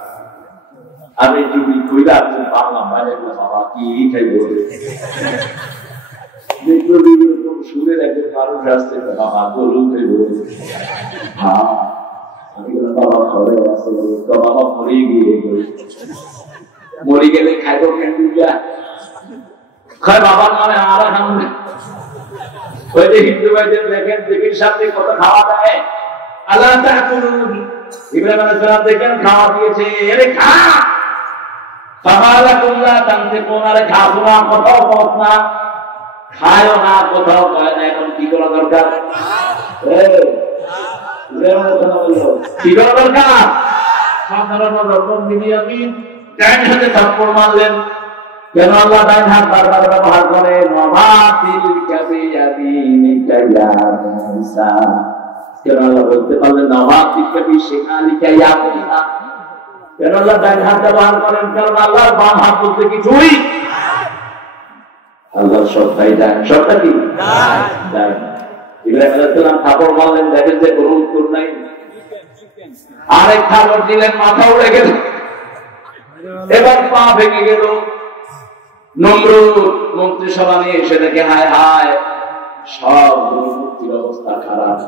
আমি একটু কইলা পারলাম বাইরে, বাবা কি খাই বলে সুরের একজন মানুষ আসছে, বাবা গরু খাই বলে। হ্যাঁ আমি বাবা ঘরে আসছে, তো বাবা মরে গিয়ে মরে গেলে খাইব কেন্দ্রিকা খায় বাবার নামে আর খাবে। ওই যে হিন্দু ভাইদের দেখেন দেবীর সামনে কত খাওয়া দেয়, আল্লাহ ইব্রাহিম আলাইহিস সালাম দেখেন খাওয়া দিয়েছে, এরে খা ফামালাকুল্লাহ তানতে কোনারে খাবো না, কোথাও পথ না, খায়ও না, কোথাও খায় না। এখন কি করা দরকার? কি করা দরকার? সাধারণ রকম বিনিয়ামিন ডাইন হাতে থাপ্পড় মারলেন। কেন আল্লাহ ডাইন হাত বারবার ব্যবহার করে? নমাতিল কাবিয়ামিনিকা ইয়া মুসা। কেন আল্লাহ বলতে পারলেন নমাতিল কাবিশিমালিকা ইয়া মুসা? কেন আল্লাহ ডাইন হাত ব্যবহার করেন? কারণ আল্লাহর বাম হাত বলতে কিছুই আল্লাহর সবটাই ডান, সবটা কি ডান। ইব্রাহিম আলাইহিস সালাম থাপড় মারলেন, দেখেন যে কোনো উত্তর নাই। আরেক থাপড় দিলেন, মাথা উড়ে গেল, এবার পা ভেঙে গেল। নমরুদ মন্ত্রিসভা নিয়ে এসে দেখে হায় হায় সব মূর্তির অবস্থা খারাপ।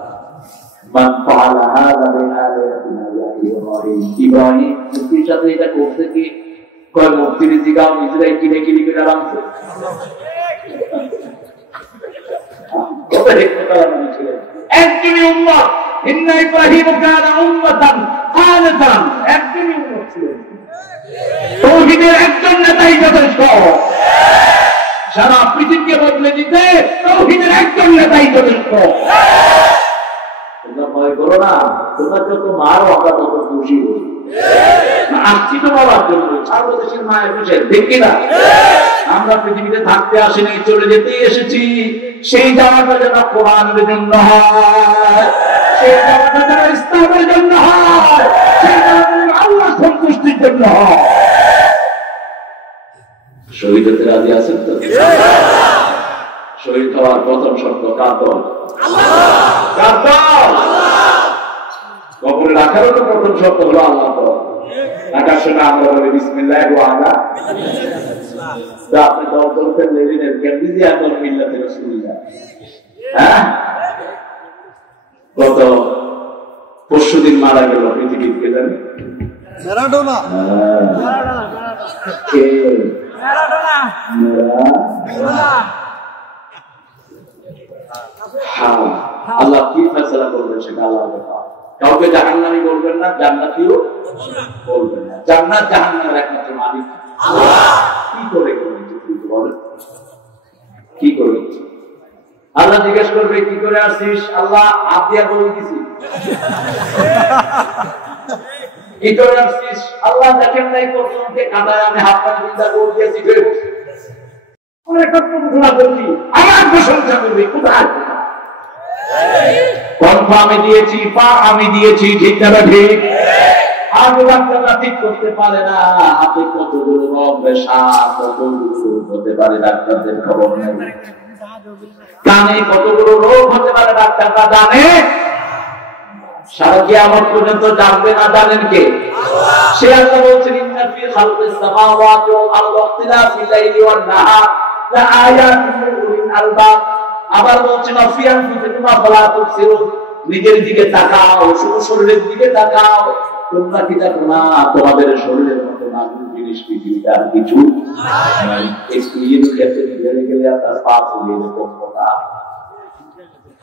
মান ফাআলা হাযা বিআলিহাতিনা ইয়া ইব্রাহিম, ইব্রাহিম মূর্তির সাথে এটা করতে কি? কয় মূর্তির জিগাও নিজেরাই কিনে কিনে করে আরামছে। কত হেকমত আল্লাহ ছিলেন। একজনই উম্মত, ইন্না ইব্রাহিম কানা উম্মাতান কানাতান, একজনই উম্মত ছিলেন। তাওহীদের একজন নেতাই যথেষ্ট। সারা পৃথিবীকে বদলে দিতে তাওহীদের একজন নেতাই যথেষ্ট। তোমরা ভয় করো না, তোমরা যত মারো আমরা তত খুশি হই। আসছি তো বাবার জন্য, সার্বদেশের মায়ের খুশি, ঠিক কিনা? আমরা পৃথিবীতে থাকতে আসিনি, চলে যেতেই এসেছি। সেই যাওয়াটা যেন কোরআনের জন্য হয়, সেই যাওয়াটা যেন ইসলামের জন্য হয়, সেই যাওয়াটা যেন আল্লাহ সন্তুষ্টির জন্য হয়। শহীদ হতে রাজি আছেন তো? শহীদ হওয়ার প্রথম শর্ত কার দল? কার দল? কবরে রাখারও তো প্রথম শর্ত হলো আল্লাহ দল। রাখার সময় আমরা বলি বিসমিল্লাহ ওয়া আলা। তা আপনি দল করতেন লেনিনের কেমনি দিয়ে এখন মিল্লাতে রাসূলুল্লাহ। হ্যাঁ, গত পরশুদিন মারা গেল পৃথিবীর কে জানে? ম্যারাডোনা। কে? ম্যারাডোনা। হ্যাঁ, আল্লাহ কি ফয়সালা করবেন সেটা আল্লাহর ব্যাপার। কাউকে জাহান্নামী বলবেন না, জান্নাতীও বলবেন না। জান্নাত জাহান্নামের একমাত্র মালিক আল্লাহ। কি করে বলেন? কি করে? আল্লাহ জিজ্ঞেস করবে কি করে আসছিস? আল্লাহ হাত দিয়া বলে দিছি। কি করে আসছিস? আল্লাহ দেখেন নাই প্রথমকে কাঁদায় আমি হাত পা চিন্তা করে দিয়েছি। অনেক ঘোষণা করছি, আমার প্রশংসা করবি কোথায়? কণ্ঠ আমি দিয়েছি, পা আমি দিয়েছি, ঠিক না ঠিক? আগে ডাক্তাররা ঠিক করতে পারে না হাতে কতগুলো রোগ বেশা, কতগুলো হতে পারে ডাক্তারদের খবর নেই। কানে কতগুলো রোগ হতে পারে ডাক্তাররা জানে। সারা কিয়ামত পর্যন্ত জানবে না, জানেন কে? সে আল্লাহ বলছেন ইন্না ফি খালকিস সামাওয়াতি ওয়াল আরদি ইখতিলাফিল লাইলি ওয়ান নাহার লাআয়াতিন লিউলিল আলবাব। আবার বলছেন আফিয়ান ফিতুমা ফালা তুবসিরুন, নিজের দিকে তাকাও, শুধু শরীরের দিকে তাকাও। তোমরা কি জানো না তোমাদের শরীরের মধ্যে নাজুক জিনিস পৃথিবীতে আর কিছু নাই। একটু ইয়ের ক্ষেত্রে গেলে গেলে আপনার পা চলে এরকম কথা।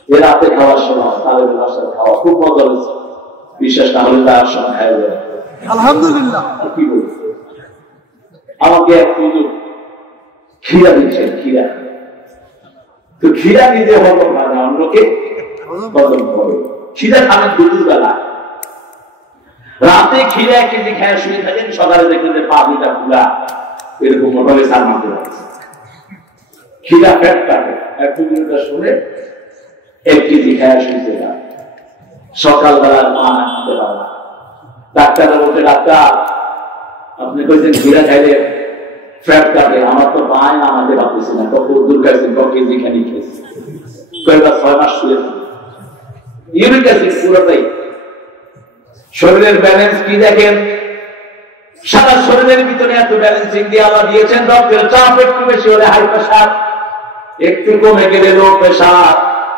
এ রাতে খাওয়ার সময় তালের বাসার খাওয়া খুব মজা হয়েছে, বিশেষ না হলে তার সময় খাই যায় আলহামদুলিল্লাহ। কি বলছে আমাকে এক হুজুর খিরা দিচ্ছেন, খিরা তো খিরা নিজে হজম হয় না, অন্যকে হজম করে। খিরা খাবেন দুপুর বেলা, রাতে খিরা 1 কেজি খেয়ে শুয়ে থাকেন, সকালে দেখলেন যে 5 লিটার পুরা এরকম মোটরে সার মারতে পারছে। খিরা ফ্যাট কাটে, এক হুজুরটা শুনে 1 কেজি খেয়ে শুয়েছে না, সকালবেলা খানা খেতে পারে না। ডাক্তাররা বলছে ডাক্তার আপনি কইছেন খিরা খাইলে ফ্যাট কাটে, আমার তো পায় না, আমাকে ভাবতেছি না কত দূর খাইছেন, কত কেজি খানি খেয়েছে। কয়েকবার 6 মাস শুয়ে ইউরিক অ্যাসিড পুরোটাই। শরীরের ব্যালেন্স কি দেখেন, সারা শরীরের ভিতরে এত ব্যালেন্সিং দিয়ে আল্লাহ দিয়েছেন। রক্তের চাপ একটু বেশি হলে হাই প্রেসার, একটু কমে গেলে লো প্রেসার,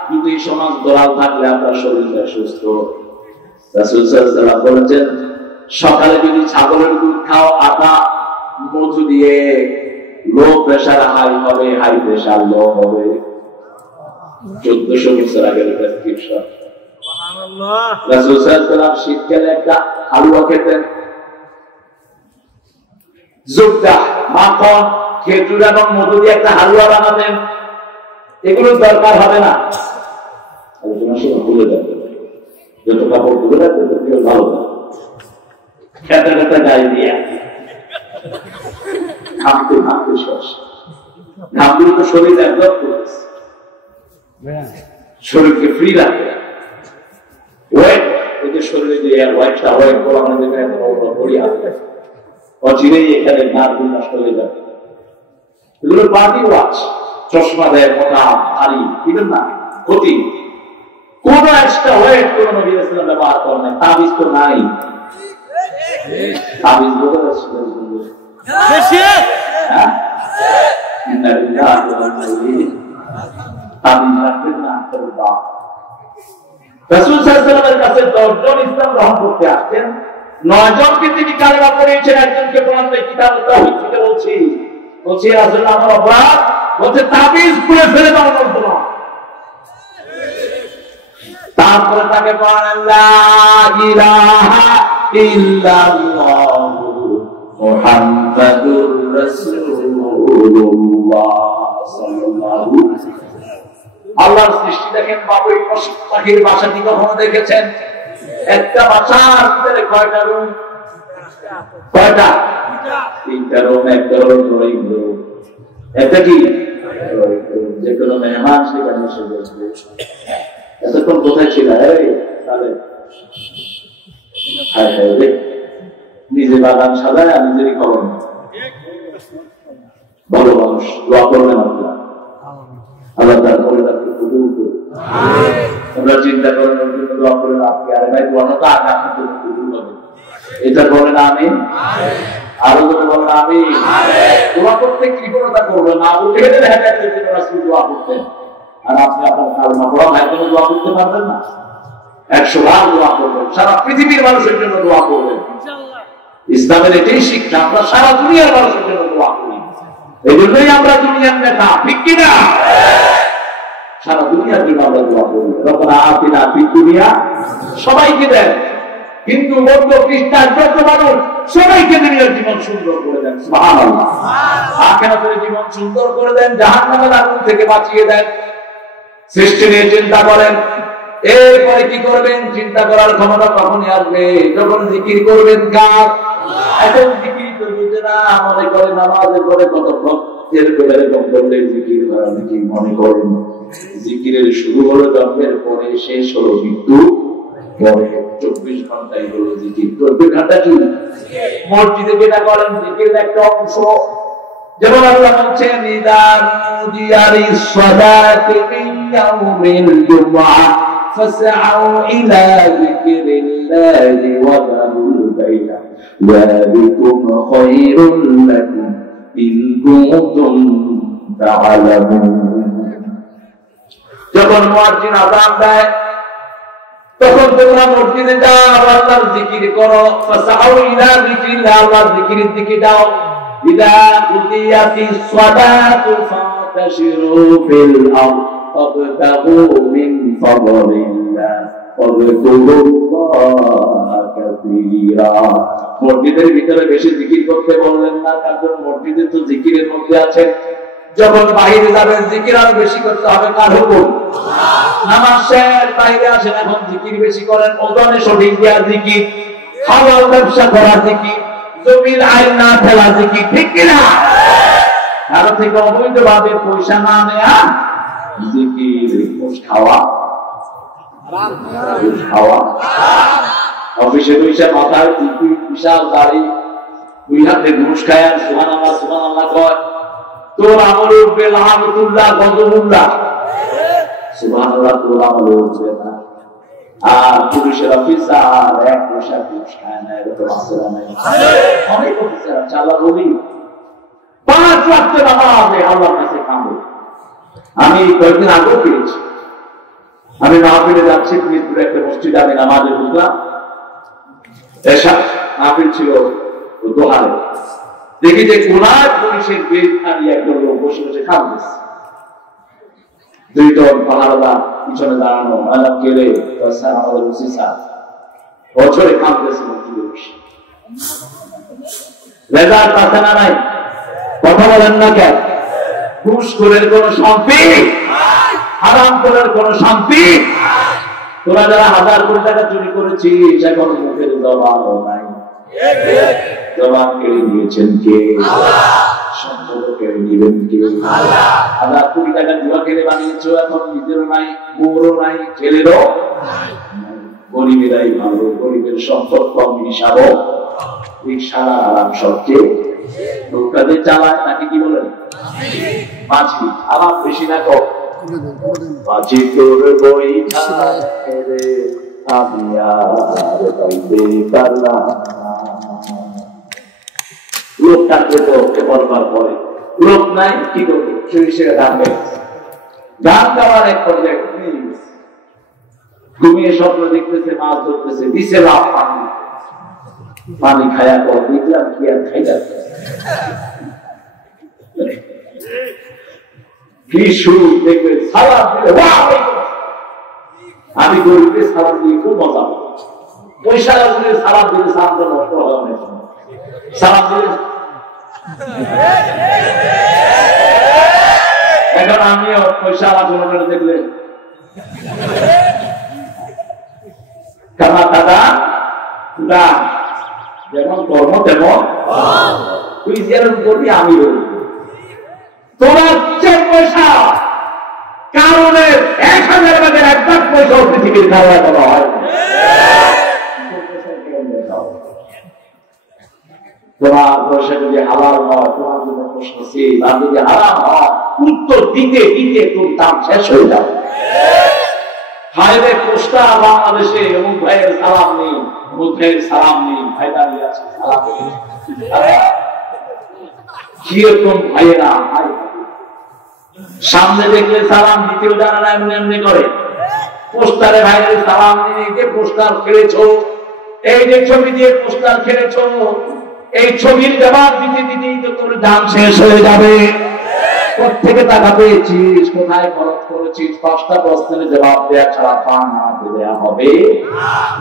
দুটোই সমান দরাল থাকলে আপনার শরীরটা সুস্থ। রাসূল সাল্লাল্লাহু আলাইহি ওয়াসাল্লাম বলেছেন সকালে যদি ছাগলের দুধ খাও আটা মধু দিয়ে, লো প্রেসার হাই হবে, হাই প্রেসার লো হবে। 1400 বছর আগের প্রেসক্রিপশন। সুবহানাল্লাহ। রাসূল সাল্লাল্লাহু আলাইহি ওয়াসাল্লাম শীতকালে একটা হালুয়া খেতেন, জুবদা, মাখন, খেজুর এবং মধু দিয়ে একটা হালুয়া বানাতেন। এগুলো দরকার হবে না, আলোচনা শুরু ভুলে যাবে, যত কাপড় ভুলে যাবে তত ভালো হবে। খেতে খেতে গায়ে দিয়ে ঘামতে ঘামতে শেষ, ঘামগুলো তো শরীর অ্যাবজর্ব করেছে, শরীরকে ফ্রি রাখে। ওয়েট এতে শরীরে যে হোয়াইটটা ওয়েট বলা হয়, যেখানে বড়ি আসবে অচিরেই এখানে নার্ভ নষ্ট হয়ে যাবে। এগুলো পার্টি ওয়াচ। চশমা দেয় মোটা ভারী, বুঝলেন না, ক্ষতি। কোন একটা ওয়েট কোন নবী রাসূল ব্যবহার করেন নাই। তাবিজ তো নাই, তাবিজ বলে রাসূল সাল্লাল্লাহু আলাইহি ওয়াসাল্লামের কাছে 10 জন ইসলাম গ্রহণ করতে আসতেন। 9 জনকে তিনি কালেমা পড়িয়েছেন, একজনকে পড়াতে কিতাব তাওহীদ থেকে বলছি রাসূল আমার অপরাধ, বলছে তাবিজ খুলে ফেলে দাও না। তারপরে তাকে পড়ালেন লা ইলাহা ইল্লাল্লাহু মুহাম্মাদুর রাসূলুল্লাহ সাল্লাল্লাহু আলাইহি ওয়াসাল্লাম। আল্লাহর সৃষ্টি দেখেন, বাবুই পাখির বাসাটি কখনো দেখেছেন? একটা বাসার ভিতরে কয়টা রুম? কয়টা? 3টা রুম, একটা হলো ড্রয়িং রুম, একটা কি যে কোনো মেহমান সেখানে এসে বসবে। এতক্ষণ কোথায় ছিল? নিজে বাগান সাজায় আর নিজেরই খবর নেই। ভালো মানুষ, দোয়া করবেন আপনারা, আল্লাহ তার পরিবারকে কবুল করুন। আমরা চিন্তা করেন ওর জন্য দোয়া করেন, আপনি আরে ভাই দোয়ানো তো আগে আপনার জন্য কবুল হবে, এটা বলেন আমি, আরো করে বলেন আমি। দোয়া করতে কৃপণতা করবেন না, উঠে গেলে দেখা যাচ্ছে যে রাসূল দোয়া করতেন, আর আপনি আপনার কালমা পড়া ভাই জন্য দোয়া করতে পারবেন না? 100 বার দোয়া করবেন, সারা পৃথিবীর মানুষের জন্য দোয়া করবেন। ইসলামের এটাই শিক্ষা, আমরা সারা দুনিয়ার মানুষের জন্য দোয়া করি। এই জন্যই আমরা দুনিয়ার নেতা, ঠিক কিনা? সারা দুনিয়ার জন্য আমরা দোয়া করি। রব্বানা আতিনা ফিদ দুনিয়া, সবাইকে দেন, হিন্দু বৌদ্ধ খ্রিস্টান যত মানুষ সবাইকে দুনিয়ার জীবন সুন্দর করে দেন, সুবহানাল্লাহ। আখিরাতের জীবন সুন্দর করে দেন, জাহান্নামের আগুন থেকে বাঁচিয়ে দেন। সৃষ্টি নিয়ে চিন্তা করেন, এরপরে কি করবেন? চিন্তা করার ক্ষমতা কখনই আসবে যখন জিকির করবেন কার? এখন জিকির তো বুঝে না, মনে করে নামাজের পরে কতক্ষণ এরকম করলে জিকির করা, জিকির মনে করেন জিকিরের শুরু হলো জন্মের পরে, শেষ হলো মৃত্যু পরে। 24 ঘন্টাই হলো জিকির। 24 ঘন্টা কি মসজিদে যেটা করেন জিকিরের একটা অংশ। যেমন আল্লাহ বলছেন ইদা নুদিয়া লিস-সালাতি মিন ইয়াউমিল জুমআহ ফাসআউ ইলা যিকরিল্লাহি ওয়া যারুল বাই'a যালিকুম খায়রুল লাকুম ইন কুনতুম তা'লামুন। যখন মুয়াজ্জিন আযান দেয় তখন তোমরা মসজিদে যাও, আল্লাহর জিকির করো। ফাসআউ ইলা যিকরিল্লাহ, আল্লাহর জিকিরের দিকে যাও। ইদা কুদিয়াতিস সালাতু ফান্তাশিরু ফিল আরদ ফাবতাগু মিন ফাদলিল্লাহ ওয়াযকুরুল্লাহা কাসীরা। মসজিদের ভিতরে বেশি জিকির করতে বললেন না, কারণ মসজিদে তো জিকিরের মধ্যে আছে। যখন বাইরে যাবেন জিকির আরো বেশি করতে হবে, কার হুকুম? নামাজ শেষ, বাইরে আসেন, এখন জিকির বেশি করেন। ওজনে সঠিক দেওয়া জিকির, হালাল ব্যবসা করা জিকির, জমির আইন না ফেলা জিকির, ঠিক কিনা? কারো থেকে অবৈধভাবে পয়সা না নেয়া জিকির। ঘুষ খাওয়া, অফিসে পয়সা মাথায় টুপি, বিশাল দাড়ি, 2 হাতে ঘুষ খায় আর সুবহানাল্লাহ সুবহানাল্লাহ কয়। তোর আমল উঠবে লাহানুল্লাহ গজবুল্লাহ, সুবহানাল্লাহ তোর আমল উঠবে না। আর পুলিশের অফিসার 1 পয়সা ঘুষ খায় না, এরকম আছে না? অনেক অফিসার আছে। আল্লাহ বলি 5 ওয়াক্ত নামাজ আল্লাহর কাছে কামড়। আমি কয়েকদিন আগেও পেয়েছি, আমি মাহফিলে যাচ্ছি, মিরপুরে একটা মসজিদে আমি নামাজে ঢুকলাম। এসা মাহফিল ছিল দোহারে, দেখি যে কোনার পুলিশের গেট খালি একজন লোক বসে বসে খাচ্ছে। 2 জন পাহাড়া পিছনে দাঁড়ানো, আলাপ কেড়ে স্যার আমাদের ওসি স্যার বছরে কাঁদতেছে মসজিদে বসে। রেজাল্ট আছে না নাই? কথা বলেন না কেন? ঘুষখোরের কোন শান্তি, হারাম করার কোন শান্তি। তোরা যারা 1000 কোটি টাকা চুরি করেছিস, এখন মুখের জবানও নাই। জবান কেড়ে নিয়েছেন কে? সম্পদ কেড়ে নিবেন কে? 1000 কোটি টাকা জুয়া খেলে বানিয়েছ, এখন নিজেরও নাই, বউরও নাই, ছেলেরও নাই। গরিবেরাই ভালো, গরিবের সম্পদ কম হিসাবও রিকশার আরাম সবচেয়ে। নৌকা দিয়ে চালায় নাকি কি বলেন? মাঝি আলাপ বেশি না কম মাঝি তোর বইটা রে আমি আর পাইতে পারলাম লোক থাকলে তো ওকে বলবার পরে লোক নাই কি করবে সে গান গাইছে গান গাওয়ার এক পর্যায়ে ঘুমিয়ে স্বপ্ন দেখতেছে মাছ ধরতেছে দিছে লাভ পানি পানি খায়া পর দেখলাম কি আর খাই যাচ্ছে কি সুর দেখবে সালাম দিলে আমি গরিবকে সালাম দিয়ে খুব মজা পয়সা লাগলে সালাম দিলে সালামটা নষ্ট হয় অনেক সালাম দিলে এখন আমিও পয়সা আলোচনা দেখলে কামা দাদা দা যেমন কর্ম তেমন তুই যেরকম করবি আমি তোমার চেয়ে পয়সা কারণের 1000 ভাগের 1 ভাগ পয়সা পৃথিবীর ধারণা করা হয় তোমার পয়সা যদি হালাল হয় তোমার জন্য প্রশ্ন ছিল আর যদি হারাম হয় উত্তর দিতে দিতে তোর দাম শেষ হয়ে যাবে হাইরে কোষ্টা বাংলাদেশে অমুক ভাইয়ের সালাম নেই অমুক ভাইয়ের সালাম নেই ভাই দাঁড়িয়ে আছে সালাম কিরকম ভাইয়েরা ভাই সামনে দেখলে সালাম দ্বিতীয় জানা না এমনি এমনি করে পোস্টারে ভাইয়ের সালাম নিয়ে যে পোস্টার খেলেছো এই যে ছবি দিয়ে পোস্টার খেলেছো এই ছবির জবাব দিতে দিতেই তো তোর দাম শেষ হয়ে যাবে কোথেকে টাকা পেয়েছিস কোথায় খরচ করেছিস 5টা প্রশ্নের জবাব দেওয়া ছাড়া পান না দেওয়া হবে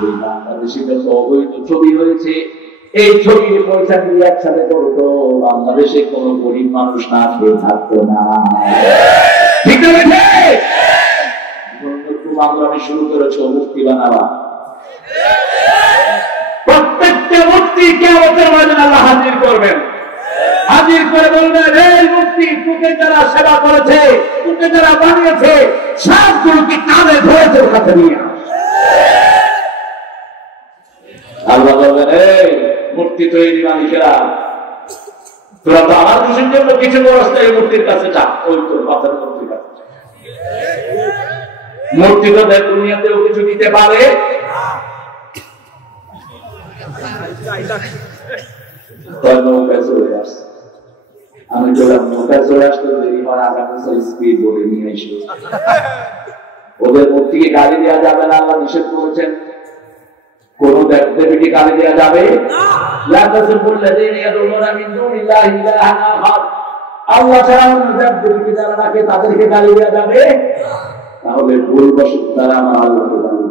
এই বাংলাদেশে তো অবৈধ ছবি হয়েছে এই ছবির পয়সা দিয়ে একসাথে করতো বাংলাদেশে কোনো গরিব মানুষ না খেয়ে থাকতো না ঠিক আছে তুমি শুরু করেছো মুক্তি বানাবা প্রত্যেকটা মূর্তি কিয়ামতের ময়দানে আল্লাহ হাজির করবেন হাজির করে বলবেন এই মূর্তি তোকে যারা সেবা করেছে তোকে যারা বানিয়েছে সবগুলোকে কাঁধে ধরে তোর কাছে নিয়ে আল্লাহ বলবেন এই মূর্তি তৈরি মালিকেরা তোরা তো আমার খুশির জন্য কিছু করস না এই মূর্তির কাছে যা ওই তোর বাচ্চার মূর্তির কাছে মূর্তি তো দেখ দুনিয়াতেও কিছু দিতে পারে আমি বললাম নৌকায় চলে আসতে আগামী স্পিড বলে নিয়ে এসে ওদের মূর্তিকে গালি দেওয়া যাবে না আল্লাহ নিষেধ করেছেন কোন দেবীকে গালি দেওয়া যাবে আল্লাহ ছাড়া দেবীকে যারা রাখে তাদেরকে গালি দেওয়া যাবে তাহলে ভুল বসত তারা আমার আল্লাহকে গালি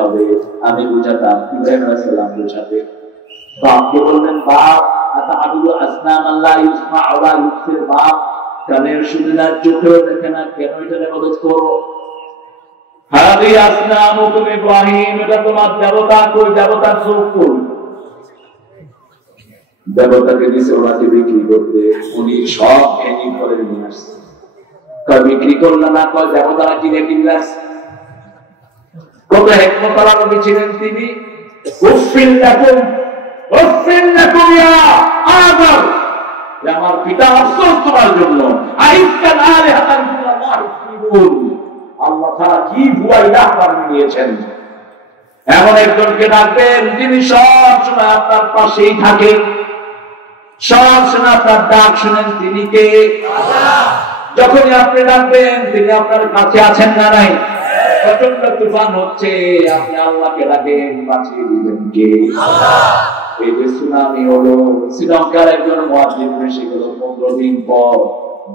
হবে আমি বুঝাতাম ইব্রাহিম আলাইহিস সালাম বুঝাতে বাপকে বললেন বাপ আতাআবুদু আসনাম আল্লাহ ইসমা ওয়া ইউসির বাপ কানের শুনে না চোখেও দেখে না কেন এটা ইবাদত করো হাদি আসনামুকুম ইব্রাহিম এটা তোমার দেবতা কই দেবতার চোখ কই দেবতাকে দিছে ওনাকে বিক্রি করতে উনি সব ভেঙে করে নিয়ে আসছে কয় বিক্রি করলে না কয় দেবতারা কিনে কিনলে কত হিকমতারা নবী ছিলেন তিনি উফিল লাকুম ইয়া আদম আমার পিতা আফসোস তোমার জন্য আইসকান আলিহাতান আল্লাহ ইসমিনুন আল্লাহ তাআলা কি ভুয়া ইলাহ বানিয়ে দিয়েছেন এমন একজনকে ডাকবেন যিনি সব সময় আপনার পাশেই থাকেন সব সময় আপনার ডাক শুনেন তিনি কে আল্লাহ যখনই আপনি ডাকবেন তিনি আপনার কাছে আছেন না নাই প্রচন্ড তুফান হচ্ছে আপনি আল্লাহকে ডাকেন বাঁচিয়ে দিবেন কে আল্লাহ এই যে সুনামি হলো শ্রীলঙ্কার একজন মুয়াজ্জিন এসে গেল 15 দিন পর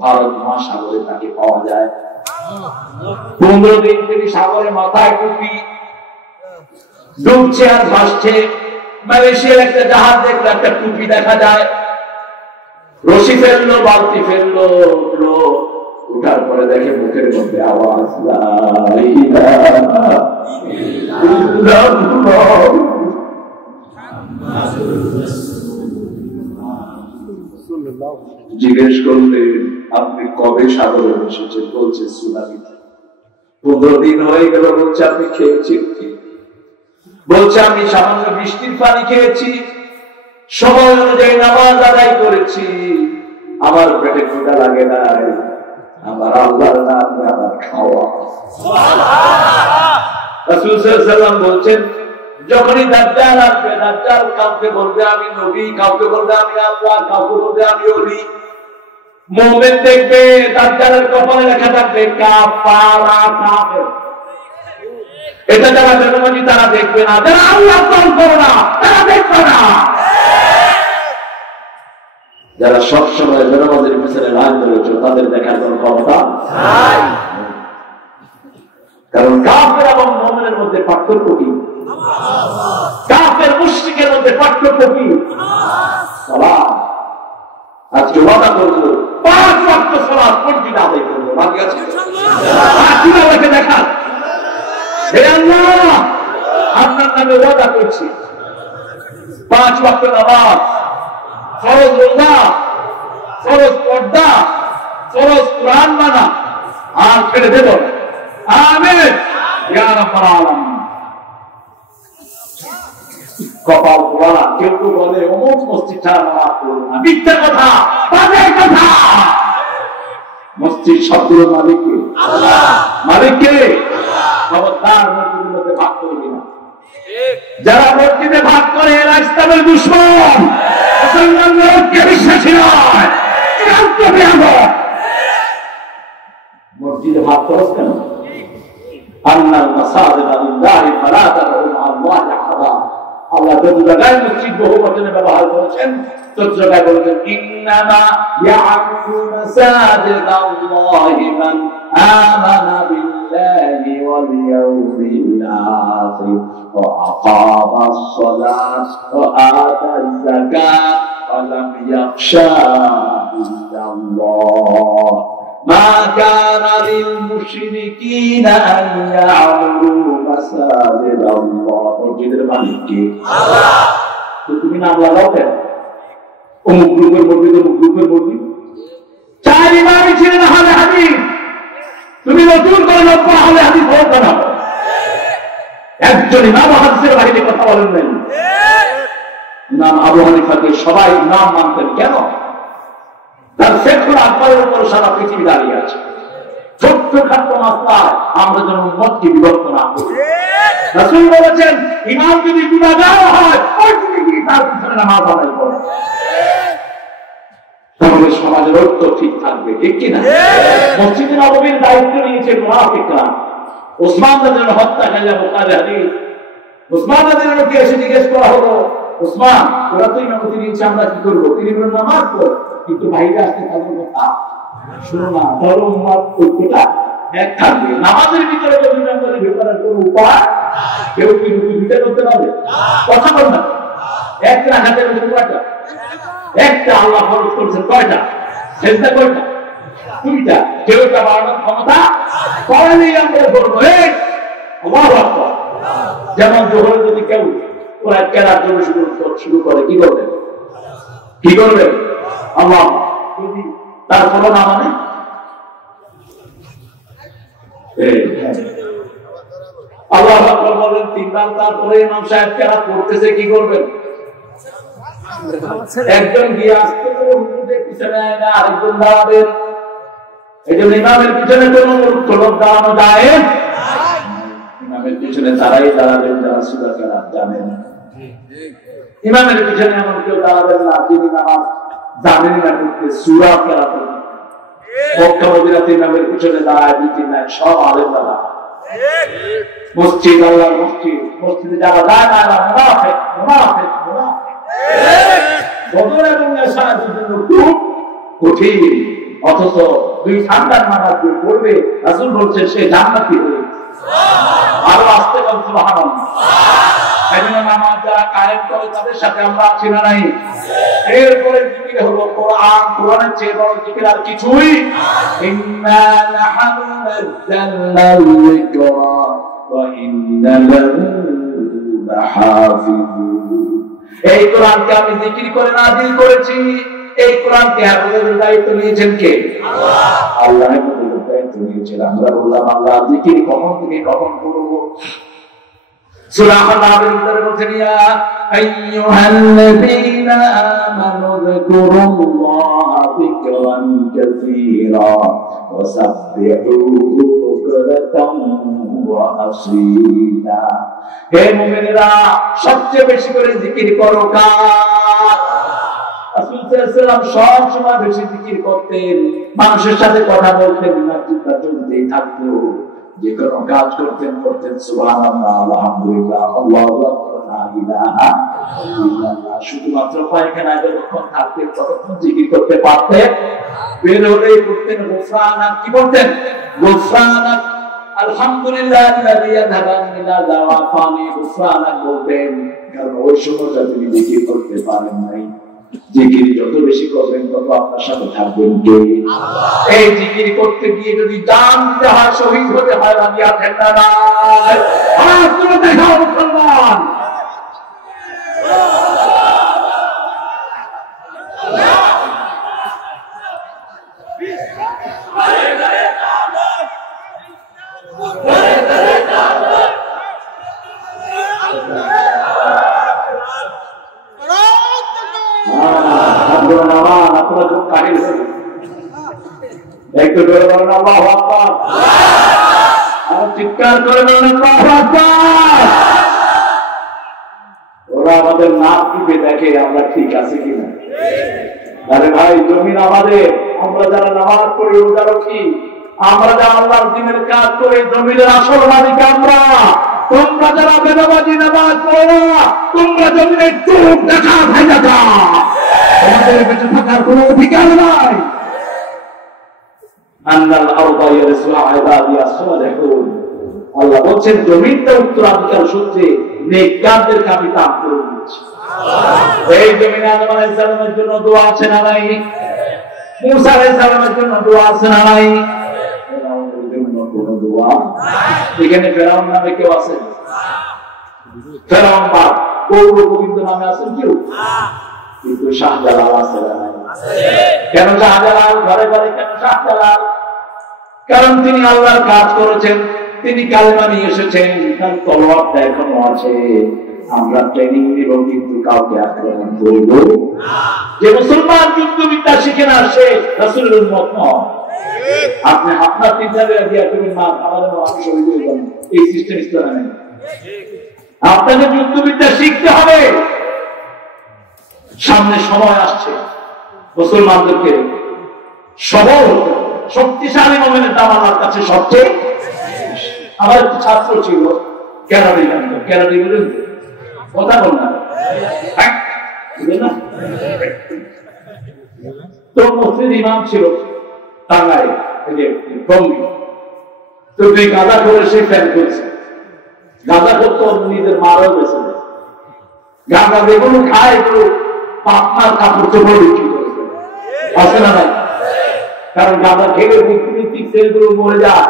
ভারত মহাসাগরে তাকে পাওয়া যায় 15 দিন তিনি সাগরে মাথায় টুপি ডুবছে আর ভাসছে মালয়েশিয়ার একটা জাহাজ দেখলো একটা টুপি দেখা যায় রশি ফেললো বালতি ফেললো উঠলো উঠার পরে দেখে মুখের মধ্যে আওয়াজ লা ইলাহা ইল্লাল্লাহ জিজ্ঞেস করলেন আপনি কবে সাগরে এসেছেন বলছে সুনামিতে 15 দিন হয়ে গেল বলছে আপনি খেয়েছেন কি বলছে আমি সামান্য বৃষ্টির পানি খেয়েছি সময় অনুযায়ী নামাজ আদায় করেছি আমার পেটে ক্ষুধা লাগে নাই, আমার আল্লাহর নামে আমার খাওয়া। রাসূল সাল্লাল্লাহু আলাইহি ওয়াসাল্লাম বলছেন, যখনই দাজ্জাল আসবে, দাজ্জাল কাউকে বলবে আমি নবী, কাউকে বলবে আমি আল্লাহ, কাউকে বলবে আমি ওলি। মুমিন দেখবে দাজ্জালের কপালে লেখা থাকবে কাফারা কাফের। এটা যারা বেনামাজি তারা দেখবে না, যারা আল্লাহ পালন করে না তারা দেখবে না। যারা সবসময় বেনামাজির পিছনে লাইন ধরেছে তাদের দেখার কোন ক্ষমতা নাই। কারণ কাফের এবং মুমিনের মধ্যে পার্থক্য কি? কাফের মুশরিকের মধ্যে পার্থক্য কি? সালাত। আজকে ওয়াদা করবো 5 ওয়াক্ত সালাত পর্যন্ত আদায় করবো। বাকি আছে কিভাবে দেখান? হে আল্লাহ, আপনার নামে ওয়াদা করছি 5 ওয়াক্ত নামাজ, ফরজ রোজা, ফরজ পর্দা, ফরজ কোরআন মানা আর ছেড়ে দেব। আমিন ইয়া রাব্বাল আলামিন। কপাল পোড়া কেউ কেউ বলে অমুক মসজিদ ছাড়া নামাজ পড়বো না, মিথ্যা কথা, বাজে কথা। মসজিদ সবগুলো মালিক কে? আল্লাহ। মালিক কে? খবরদার মসজিদের মধ্যে ভাগ করবি না। যারা মসজিদে ভাগ করে এরা ইসলামের দুশমন, মুসলমানকে বিশ্বাসী নয়। মসজিদে ভাগ করছ কেন? আন্নাল মাসাজিদ লিল্লাহি ফালা তাদউ মা আল্লাহি আহাদা। আল্লাহ যত জায়গায় মসজিদ বহু বচনে ব্যবহার করেছেন, তত জায়গায় বলেছেন ইন্নামা ইয়া'মুরু মাসাজিদাল্লাহি মান আমানা বিল্লাহি ওয়াল ইয়াউমিল আখির ওয়া আকামাস সালাত ওয়া আতাজ যাকাত ওয়া লাম ইয়াখশা ইল্লাল্লাহ মা কানা লিল মুশরিকিনা আন ইয়া'মুরু মাসাজিদাল্লাহ। মসজিদের মালিক কে? আল্লাহ। তো তুমি নাম লাগাও কেন? অমুক গ্রুপের মসজিদ, অমুক গ্রুপের মসজিদ। 4 ইমামই ছিলেন আহলে হাদিস, তুমি নতুন করে 90 আহলে হাদিস ভোট বানাও। একজন ইমাম হাদিসের বাইরে কথা বলেন নাই। ইমাম আবু হানিফাকে সবাই ইমাম মানতেন কেন? তার ফিকহুল আকবরের উপর সারা পৃথিবী দাঁড়িয়ে আছে। ছোট্টখাট্ট মাসলায় আমরা যেন উম্মতকে বিভক্ত না করি। রাসূল বলেছেন ইমাম যদি গুনাহগার হয় ওই তুমি কি তার পিছনে নামাজ আদায় করো, তাহলে সমাজের ঐক্য ঠিক থাকবে, ঠিক কি না? মসজিদে নববীর দায়িত্ব নিয়েছে মুনাফিকরা। ওসমান রাদিয়াল্লাহু হত্যাকারীরা বুখারী হাদিস। ওসমান রাদিয়াল্লাহু এসে জিজ্ঞেস করা হলো, ওসমান ওরা তো ইমামতি নিয়েছে, আমরা কি করবো? তিনি বললেন নামাজ পড়ো, কিন্তু বাইরে আসতে তাদের কথা শুনো না। ধরো উম্মত ঐক্যটা এক থাকবে। নামাজের ভিতরে যদি মেম্বারের ভেতরে কোনো উপায় কেউ কি রুকু দিতে করতে পারবে? কথা বল না। এক রাকাতের ভিতরে কয়টা? একটা। আল্লাহ ফরজ করেছেন কয়টা? সেজদা কয়টা? 2টা। কেউ এটা বাড়ানোর ক্ষমতা করেনি, আমরা করবো। আল্লাহু আকবার। যেমন জোহরে যদি কেউ কোরআন কেরার জন্য শুরু করে কি করবে? কি করবে? আল্লাহ। যদি তার কোনো না মানে আল্লাহ আকবার বলেন 3 বার, তারপরে ইমাম সাহেব কেরাত করতেছে কি করবেন? একজন গিয়ে আসতে করে হুজুরের পিছনে আয়না, আরেকজন দাঁড়াবেন। এই জন্য ইমামের পিছনে কোনো লোক দাঁড়ানো যায়? ইমামের পিছনে তারাই দাঁড়াবেন যারা সূরা কেরাত জানেন। ইমামের পিছনে এমন কেউ দাঁড়াবেন না যিনি নামাজ জানেন না করতে সূরা কেরাত। মক্কা মদিনাতে ইমামের পিছনে দাঁড়ায় 2-3 লাইন সব আলেম দাঁড়া। মসজিদ আল্লাহর মসজিদ, মসজিদে যারা যায় না এরা মুনাফিক, মুনাফিক, মুনাফিক। বদর এবং ইশারের জন্য খুব কঠিন, অথচ 2 ঘন্টার নামাজ যে পড়বে রাসূল বলছেন সে জান্নাতি হবে। আরো আসতে বল সুবহানাল্লাহ। এজন্য নামাজ যারা কায়েম করে তাদের সাথে আমরা আছি না নাই? এরপরে জিকির হলো কোরআন। কোরআনের চেয়ে বড় জিকির আর কিছুই। ইন্না নাহনু নাযালনা যিকরা ওয়া ইন্না লাহু লাহাফিজুন। এই কোরআনকে আমি জিকির করে নাযিল করেছি। এই কোরআনকে হেফাজতের দায়িত্ব নিয়েছেন কে? আল্লাহ। আল্লাহ হেফাজতের দায়িত্ব নিয়েছেন। আমরা বললাম আল্লাহ জিকির কখন থেকে কখন করব? সূরা আল-আরাফের ভিতরে বলছেন ইয়া আইয়ুহাল্লাযীনা আমানু যিকুরুল্লাহা ذكرا كثيرا وسبحوه بكرة وأصيلا হে মুমিনেরা সবচেয়ে বেশি করে জিকির করো কার রাসূল সাল্লাল্লাহু আলাইহি ওয়াসাল্লাম সব সময় বেশি জিকির করতেন মানুষের সাথে কথা বলতেন না চিন্তা চলতেই থাকতো যে কোনো কাজ করতেন সুবহানাল্লাহ আলহামদুলিল্লাহ আল্লাহু আকবার লা ইলাহা ইল্লাল্লাহ শুধুমাত্র পায়খানায় যতক্ষণ থাকতেন ততক্ষণ জিকির করতে পারতেন বের হলেই করতেন গুফরানাক কি বলতেন গুফরানাক আলহামদুলিল্লাহিল্লাযী আযহাবা আন্না যাওয়াফানি গুফরানাক বলতেন কারণ ওই সময়টা তিনি জিকির করতে পারেন নাই জিকির যত বেশি করবেন তত আপনার সাথে থাকবেন কে আল্লাহ এই জিকির করতে গিয়ে যদি জান দিতে হয় শহীদ হতে হয় রাজি আছেন না নাই হাত তুলে দেখাও মুসলমান চিৎকার করে ওরা আমাদের নাক টিপে দেখে আমরা ঠিক আছে কিনা আরে ভাই জমিন আমাদের আমরা যারা নামাজ পড়ি রোজা রাখি আমরা যারা আল্লাহর দ্বীনের কাজ করি জমিনের আসল মালিক আমরা তোমরা যারা বেনামাজি নামাজ পড়ো তোমরা জমিনের চোখ দেখা ভাই দেখা তোমাদের বেঁচে থাকার কোনো অধিকার নাই আন্নাল আরদা ইয়ারসুহা ইবাদিয়া সালিহুন আল্লাহ বলেন জমিনটা উত্তরাধিকার সূত্রে নেককারদেরকে আমি দান করে দিয়েছি সুবহানাল্লাহ এই জমিনে আদম আলাইহিস সালামের জন্য দোয়া আছে না নাই মুসা আলাইহিস সালামের জন্য দোয়া আছে না নাই ফেরাউনের জন্য কোনো দোয়া নাই এখানে ফেরাউন নামে কেউ আছে ফেরাউন বাপ গৌর গোবিন্দ নামে আছেন কেউ কিন্তু শাহজালাল আছে না নাই কেন শাহজালাল ঘরে ঘরে কেন শাহজালাল কারণ তিনি আল্লাহর কাজ করেছেন তিনি কালেমা নিয়ে এসেছেন তার তলোয়ারটা এখনো আছে আমরা ট্রেনিং নিব কিন্তু কাউকে আক্রমণ করব না যে মুসলমান যুদ্ধবিদ্যা শিখে না সে রাসূলের উম্মত নয় আপনি আপনার চিন্তাকে দিয়া করবেন না আমাদের আমি শহীদ হয়ে যাব এই সিস্টেম ইসলামে নেই আপনাকে যুদ্ধবিদ্যা শিখতে হবে সামনে সময় আসছে মুসলমানদেরকে সবল হতে শক্তিশালী মুমিনের দাম আল্লাহর কাছে সবচেয়ে আমার ছাত্র ছিল ক্যারাডি বলেন কথা বল না তো মসজিদ ইমাম ছিল টাঙ্গাইল তো তুই গাঁদা করে সে ফ্যান করছে গাঁদা করতো নিজের মারাও গেছে গাঁদা যেগুলো খায় এগুলো আপনার কাপড় চোপড় বিক্রি করেছে আছে না নাই কারণ গাঁদা খেলে বুদ্ধিবৃত্তিক সেলগুলো মরে যায়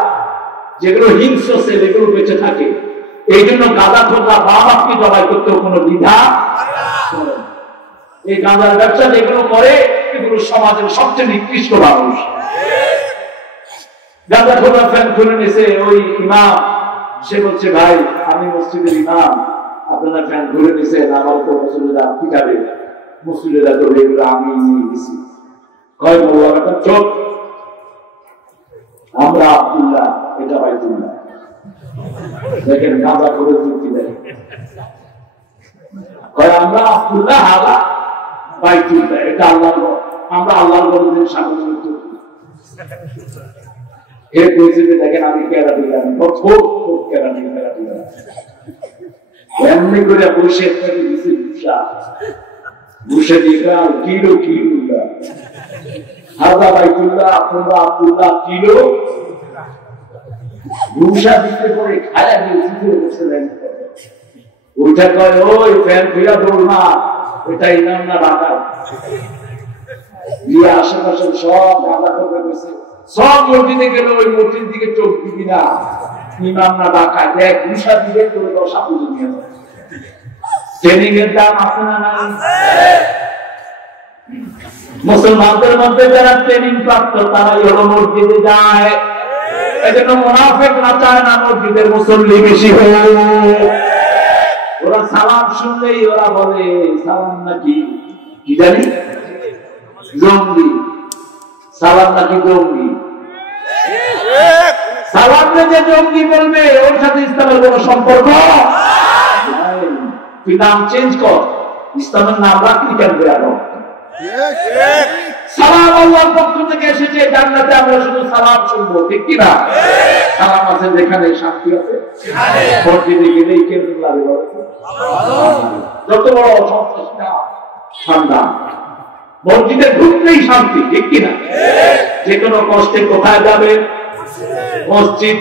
যেগুলো হিংস্র সেল এগুলো বেঁচে থাকে এই জন্য গাঁদা খোঁজা বাবাকে জবাই করতেও কোনো দ্বিধা এই গাঁদার ব্যবসা যেগুলো করে এগুলো সমাজের সবচেয়ে নিকৃষ্ট মানুষ গাঁদা খোঁজা ফ্যান খুলে নিয়েছে ওই ইমাম সে বলছে ভাই আমি মসজিদের ইমাম আপনারা ফ্যান খুলে নিয়েছেন আমার তো মুসলিমরা পিটাবে মুসলিমরা তো এগুলো আমি নিয়ে গেছি কয় মোল্লা চোখ আমরা আব্দুল্লাহ এটা বাইতুল্লাহ দেখেন গাঁজা করে যুক্তি দেয় আমরা আব্দুল্লাহ হালা বাইতুল্লাহ এটা আল্লাহ আমরা আল্লাহর বন্ধুদের সামনে এর পরিস্থিতি দেখেন আমি কেরা দিলাম কেরা দিলাম এমনি করে বসে দিয়েছি বসে দিয়ে কিলো হাজা বাইতুল্লাহ আপনারা আব্দুল্লাহ কিলো ভূষা দিতে করে খায়া দিয়ে ওইটা কয় ওই ফ্যান ফিরা দৌড় না ওইটা ইনাম না ডাকা দিয়ে আশেপাশে সব গাঁদা করে গেছে সব মসজিদে গেলে ওই মসজিদ দিকে চোখ দিবি না ইমাম না ডাকা দেখ ভূষা দিবে করে দশ আপুজে নিয়ে যায় ট্রেনিং এর দাম আছে না নাই মুসলমানদের মধ্যে যারা ট্রেনিং প্রাপ্ত তারাই হলো মসজিদে যায় এজন্য মুনাফিক না চায় না মসজিদের মুসল্লি বেশি হোক ওরা সালাম শুনলেই ওরা বলে সালাম নাকি কি জানি জঙ্গি সালাম নাকি জঙ্গি? সালাম যে জঙ্গি বলবে ওর সাথে ইসলামের কোন সম্পর্ক নাই। তুই নাম চেঞ্জ কর, ইসলামের নাম রাখলি কেন? সালাম আল্লাহর পক্ষ থেকে এসেছে, জান্নাতে আমরা শুধু সালাম শুনবো, ঠিক কি না? সালাম আছে যেখানে শান্তি আছে, মসজিদে গেলেই কেমন লাগে যত বড় সন্ত্রাসটা ঠান্ডা, মসজিদে ঢুকলেই শান্তি, ঠিক কি না? যে কোনো কষ্টে কোথায় যাবে? মসজিদ।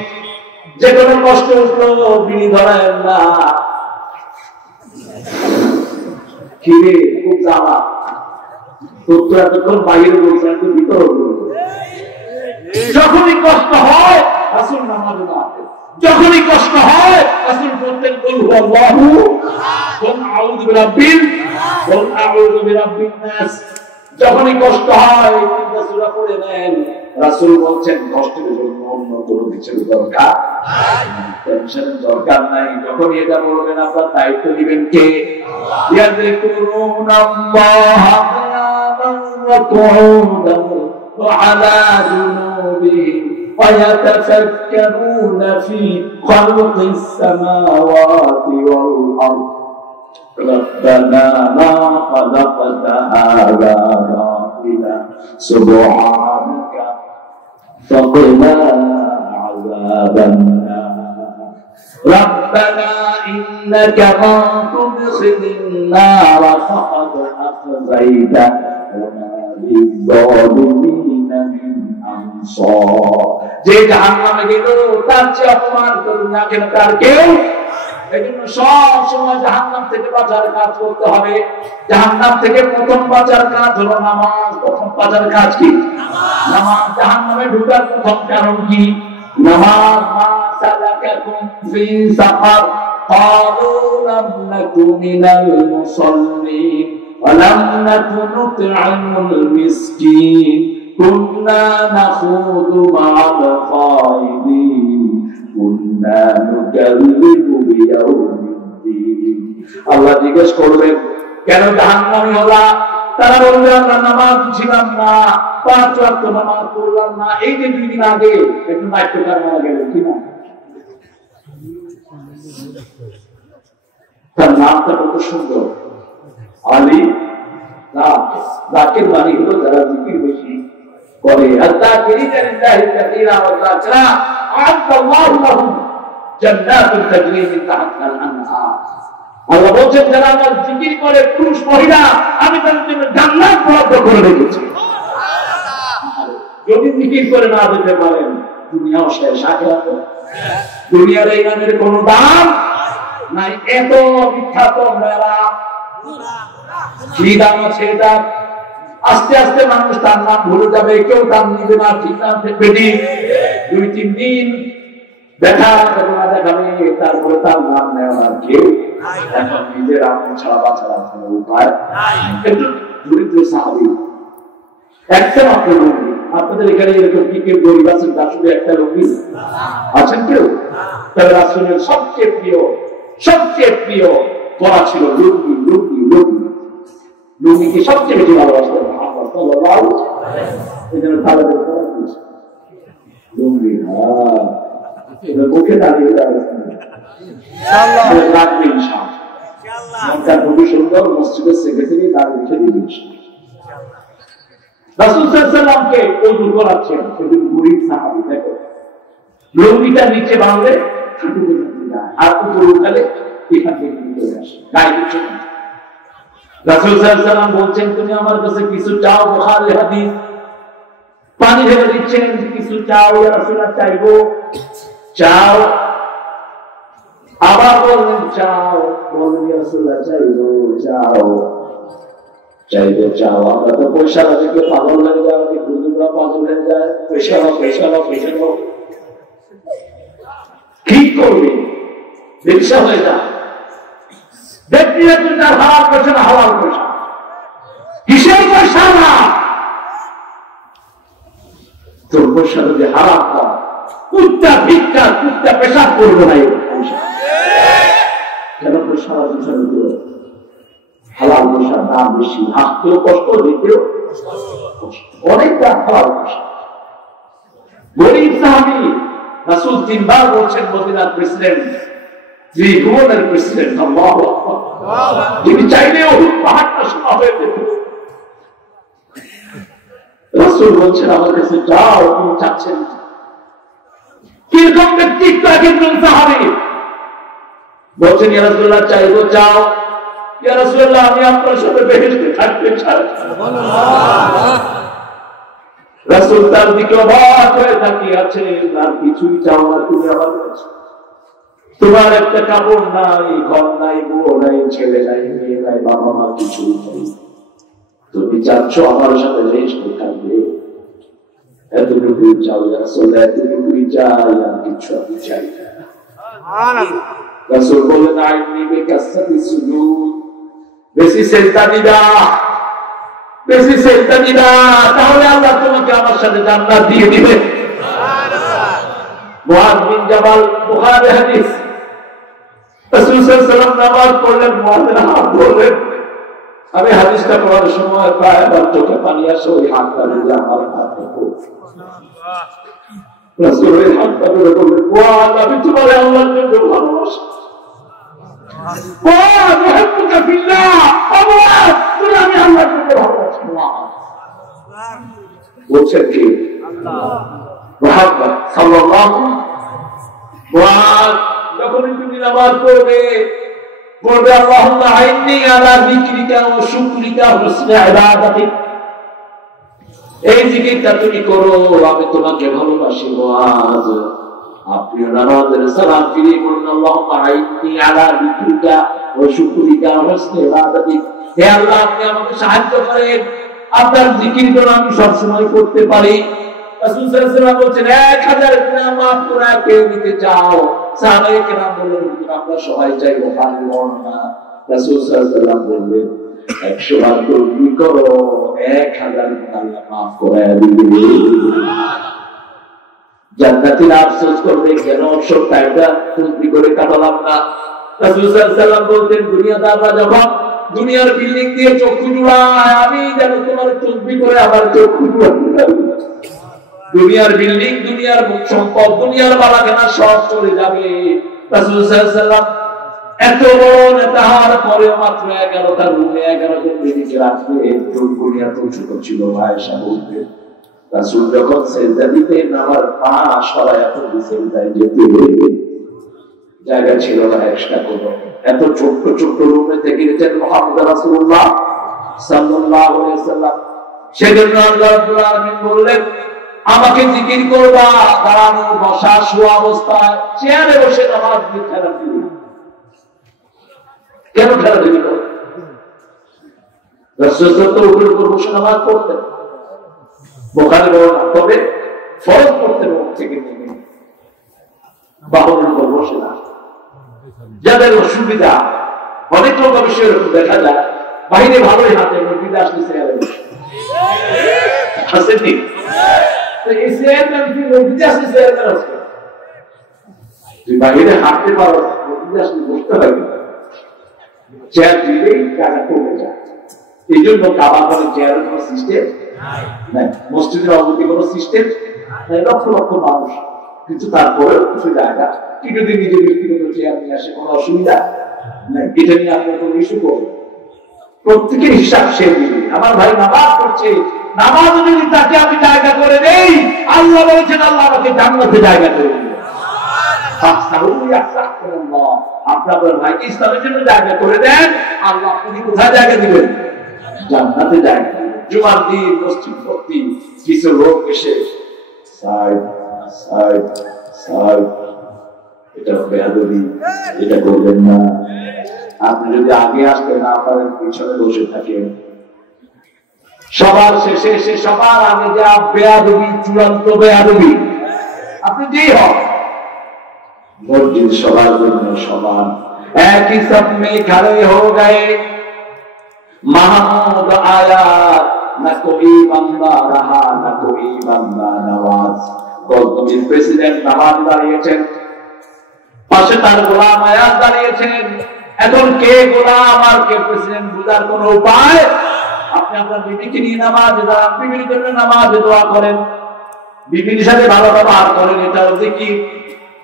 যে কোনো কষ্ট উঠলো বিড়ি ধরায় না, খিরে খুব জ্বালা, তোর তো এতক্ষণ বাইরে বলছে, একটু ভিতরে বলবো। যখনই কষ্ট হয় রাসূল নামাজে দাঁড়াতেন, যখনই কষ্ট হয় রাসূল বলতেন কুল হুয়াল্লাহু, কুল আউযু বিরাব্বিল, কুল আউযু বিরাব্বিন নাস। যখনই কষ্ট হয় তিনটা সূরা পড়ে নেন। রাসূল বলছেন কষ্টের জন্য অন্য কোনো কিছুর দরকার নাই, টেনশনের দরকার নাই। যখন এটা বলবেন আপনার দায়িত্ব নেবেন কে? ইয়াযকুরুনাল্লাহা কিয়ামান ওয়া কুউদান ওয়া আলা জুনুবিহিম ওয়া ইয়াতাফাক্কারুনা ফি খালকিস সামাওয়াতি ওয়াল আরদ ربنا ما خلقت هذا باطلا سبحانك فقنا عذاب النار ربنا إنك من تدخل النار فقد أخزيته وما للظالمين من أنصار যে জাহান্নামে গেল তার চেয়ে অপমান করুন না কেন তার কেউ। এজন্য সব সময় জাহান্নাম থেকে বাঁচার কাজ করতে হবে। জাহান্নাম থেকে প্রথম বাঁচার কাজ হলো নামাজ। প্রথম বাঁচার কাজ কি? নামাজ। জাহান্নামে ঢোকার প্রথম কারণ কি? নামাজ। মা সালাকাকুম ফি সাকার ক্বালু লাম নাকু মিনাল মুসাল্লিন ওয়া লাম নাকু নুত'আমুল মিসকিন কুন্না নাখুযু মা'আল খায়িদিন কুন্না নুকাল্লিবু বিয়াউমিদ্দিন। আল্লাহ জিজ্ঞেস করবেন কেন জাহান্নামী হলা? তারা বলবে আমরা নামাজ ছিলাম না, 5 ওয়াক্ত নামাজ পড়লাম না। এই যে 2 দিন আগে একটু নাট্যকার মারা গেল কি না, তার নামটা কত সুন্দর, আলী জাকির। মানে হলো যারা জিকির বেশি করে। আয-যাকিরিনা লিল্লাহি কাসীরা ওয়া যাকিরা আ'আদাল্লাহু লাহুম জান্নাতুন তাজরি মিন তাহতিহাল আনহার। আল্লাহ বলেন যারা আমার জিকির করে পুরুষ মহিলা আমি তাদের জন্য জান্নাত বরাদ্দ করে রেখেছি। যদি জিকির করে না দিতে পারেন দুনিয়াও শেষ, আখিরাতও। দুনিয়ার এই নামের কোনো দাম নাই। এত বিখ্যাত মেলা কি দাম আছে এটা? আস্তে আস্তে মানুষ তার নাম ভুলে যাবে, কেউ তার নিবে না, ঠিক নাম দেখবে। 2-3 দিন দেখা দেখাবে, তারপরে তার নাম নেওয়ার কেউ এখন নিজের আপন ছাড়া বাঁচার কোনো উপায় একটু দরিদ্র সাহাবী একটা মাত্র লুঙ্গি। আপনাদের এখানে এরকম কি কেউ গরিব আছেন তার শুধু একটা লুঙ্গি আছেন কেউ? তাহলে রাসূলের সবচেয়ে প্রিয় পরা ছিল লুঙ্গি। লুঙ্গি লুঙ্গি লুঙ্গিকে সবচেয়ে বেশি ভালোবাসতেন মুহাম্মদ সাল্লাল্লাহু আলাইহি ওয়াসাল্লাম। এই জন্য তাদের লুঙ্গি মুখে দাঁড়িয়ে দাঁড়িয়েছেন খুবই সুন্দর। মসজিদের সেক্রেটারি দাঁড়িয়ে দিবেন রাসূল সাল্লাল্লাহু আলাইহি ওয়াসাল্লামকে ওযু করাচ্ছেন। সেদিন গরীব সাহাবী দেখো লুঙ্গিটা নিচে বাঁধলে হাঁটু পর্যন্ত যায়, আর উপরে উঠালে এখান থেকে চলে আসে, গায়ে কিছু না। রাসূল সাল্লাল্লাহু আলাইহি ওয়াসাল্লাম বলছেন তুমি আমার কাছে কিছু চাও, বুখারী হাদিস। পানি ঢেলে দিচ্ছেন, কিছু চাও। ইয়া রাসূলুল্লাহ চাইবো, চাও। আবার বললেন চাও, বললেন ইয়া রাসূলুল্লাহ চাইবো, চাও চাইবো চাও। আমরা তো পয়সা থেকে পাগল হয়ে যাই, হুজুররা পাগল হয়ে যায়, পয়সা কি করবে? ব্যবসা হয়ে যায়। ব্যক্তি তার হালাল পয়সা না, হালাল পয়সা কিসের পয়সা না? তোর পয়সা যদি হারাম হয়, কুত্তা ভিক্ষা কুত্তা পেশাব করবো না। কেন পয়সা হালাল পয়সার দাম বেশি, হাসতেও কষ্ট, দিতেও অনেক দাম পাওয়ার কষ্ট। গরিব সাহাবী রাসূল 3 বার বলছেন মদিনার প্রেসিডেন্ট, ত্রিভুবনের প্রেসিডেন্ট, আল্লাহু আকবার, তিনি চাইলে উহুদ পাহাড়টা সোনা হয়ে যেত। রাসূল বলছেন আমার কাছে যাও, তুমি চাচ্ছেন কিরকম ব্যক্তিত্ব একজন সাহাবী। বলছেন ইয়া রাসূলুল্লাহ চাইবো, চাও। ইয়া রাসূলুল্লাহ আমি আপনার সাথে বেহেশতে থাকতে চাই। সুবহানাল্লাহ। রাসূল তার দিকে অবাক হয়ে তাকিয়ে আছেন, আর কিছুই চাও না তুমি আমার কাছে। তোমার একটা কাপড় নাই, ঘর নাই, বউ নাই, ছেলে নাই, মেয়ে নাই, বাবা মা কিছু নেই, তুমি চাচ্ছ আমার সাথে বেহেশতে থাকবে, এতটুকুই চাও। ইয়া রাসূলুল্লাহ এতটুকুই চাই, আর কিছু আমি চাই না। সুবহানাল্লাহ। রাসূল বলেন আইনি বিকাসসাতি সুজুদ, বেশি সেজদা দিবা, বেশি সেজদা দিবা, তাহলে আল্লাহ তোমাকে আমার সাথে জান্নাত দিয়ে দিবে। সুবহানাল্লাহ। মুআয বিন জাবাল, বুখারী হাদিস, রাসূল সাল্লাল্লাহু আলাইহি ওয়াসাল্লাম নামাজ পড়লেন, মুআযের হাত ধরলেন। আমি হাদিসটা পড়ার সময় প্রায় আমার চোখে পানি আসে, ওই হাতটা দিয়ে আমার হাতে পড়ছে। সুবহানাল্লাহ। রাসূলের হাতটা ধরে বললেন, মুআয আমি তোমারে আল্লাহর জন্য ভালোবাসি। বলছেন কি যখনই তুমি নামাজ পড়বে, পড়বে আল্লাহুম্মা আইন্নি আলা যিকরিকা ওয়া শুকরিকা ওয়া হুসনি ইবাদাতিক, এই জিকিরটা তুমি করো, আমি তোমাকে ভালোবাসি। মুআয আপনি নামাজের সালাম ফিরিয়ে বলুন আল্লাহুম্মা আইন্নি আলা যিকরিকা ওয়া শুকরিকা ওয়া হুসনি ইবাদাতিক, হে আল্লাহ আপনি আমাকে সাহায্য করেন, আপনার জিকির যেন আমি সব সময় করতে পারি। রাসূল সাল্লাল্লাহু আলাইহি ওয়াসাল্লাম বলেন 1000 গুনাহ মাফ করে কে দিতে চাও? সাহাবায়ে কেরাম বললেন আমরা সবাই চাই, ওখানে বর্ণনা। রাসূল সাল্লাল্লাহু আলাইহি ওয়াসাল্লাম বললেন 100 বার তসবিহ করো, 1000 গুনাহ আল্লাহ মাফ করে দিবে। জান্নাতীরা আফসোস করবে কেন সব টাইমটা তসবিহ করে কাটালাম না। রাসূল সাল্লাল্লাহু আলাইহি ওয়াসাল্লাম বলতেন দুনিয়াদাররা যখন দুনিয়ার বিল্ডিং দিয়ে চক্ষু জুড়ায়, আমি যেন তোমার তসবিহ করে আমার চক্ষু জুড়াই। দুনিয়ার বিল্ডিং, দুনিয়ার সম্পদ, দুনিয়ার বালাখানা সব চলে যাবে। রাসূল সাল্লাল্লাহু আলাইহি ওয়াসাল্লাম এত বড় নেতা হওয়ার পরেও মাত্র 11টা রুমে 11 জন বেদিকে রাখবে, দুনিয়া তো ছোট ছিল। আয়েশা বলতেন রাসূল যখন সেজদা দিতেন আমার পা সরায় এত সেজদায় যেতে জায়গা ছিল না এক্সট্রা কোনো। এত ছোট্ট ছোট্ট রুমে থেকে গেছেন মুহাম্মদ রাসূলুল্লাহ সাল্লাল্লাহু আলাইহি ওয়াসাল্লাম। সেজন্য আল্লাহ রাব্বুল আলামিন বললেন আমাকে জিকির করবা দাঁড়ানো, বসা, শোয়া অবস্থায়, চেয়ারে বসে নামাজ খেলা দিবি। কেন খেলা দিবি? রাসূল তো উপরে উপর বসে নামাজ পড়তেন, বুখারী বর্ণনা। তবে ফরজ পড়তেন মুখ থেকে নেমে, বাহুর উপর বসে না। যাদের অসুবিধা, অনেক লোক অবশ্যই দেখা যায় বাইরে ভালোই হাতে, বিদেশ আসলে চেয়ারে বসে আছে ঠিক। তুই বাইরে হাঁটতে পারো, বসতে হয়, চেয়ার দিলেই জায়গা কমে যায়। এই জন্য কাবা ঘরে চেয়ারের কোন সিস্টেম নাই, মসজিদের অবধি কোন সিস্টেম নাই, লক্ষ লক্ষ মানুষ, কিন্তু তারপরেও কিছু জায়গা কি যদি নিজের ব্যক্তিগত চেয়ার নিয়ে আসে কোনো অসুবিধা নাই। এটা নিয়ে আপনার কোনো ইস্যু করবে, প্রত্যেকের হিসাব সে দিবে। আমার ভাই নামাজ পড়ছে, নামাজ যদি তাকে আমি জায়গা করে দেই, আল্লাহ বলেছেন আল্লাহ আমাকে জান্নাতে জায়গা করে দিবে। আপনার ভাইকে ইসলামের জন্য জায়গা করে দেন, আল্লাহ আপনি কোথায় জায়গা দিবেন? জান্নাতে জায়গা দিবেন। জুমার দিন মসজিদ ভর্তি, কিছু লোক এসে সাইড সাইড সাইড, এটা বেয়াদবি, এটা করবেন না। আপনি যদি আগে আসতে না পারেন, পিছনে বসে থাকেন, সবার শেষে এসে সবার আগে যা বেয়াদবি, চূড়ান্ত বেয়াদবি। আপনি যেই হন, মসজিদ সবার জন্য সমান, এক ही सब में खड़े हो गए, महमूद आया न कोई बंदा रहा न कोई बंदा नवाज। গতদিন প্রেসিডেন্ট নামাজ দাঁড়িয়েছেন, পাশে তার গোলাম আয়াত দাঁড়িয়েছেন। এখন কে গোলাম আর কে প্রেসিডেন্ট বোঝার কোন উপায় আপনি আপনার বিবিকে নিয়ে নামাজে যান, বিবির জন্য নামাজে দোয়া করেন, বিবির সাথে ভালো ব্যবহার করেন, এটা হচ্ছে কি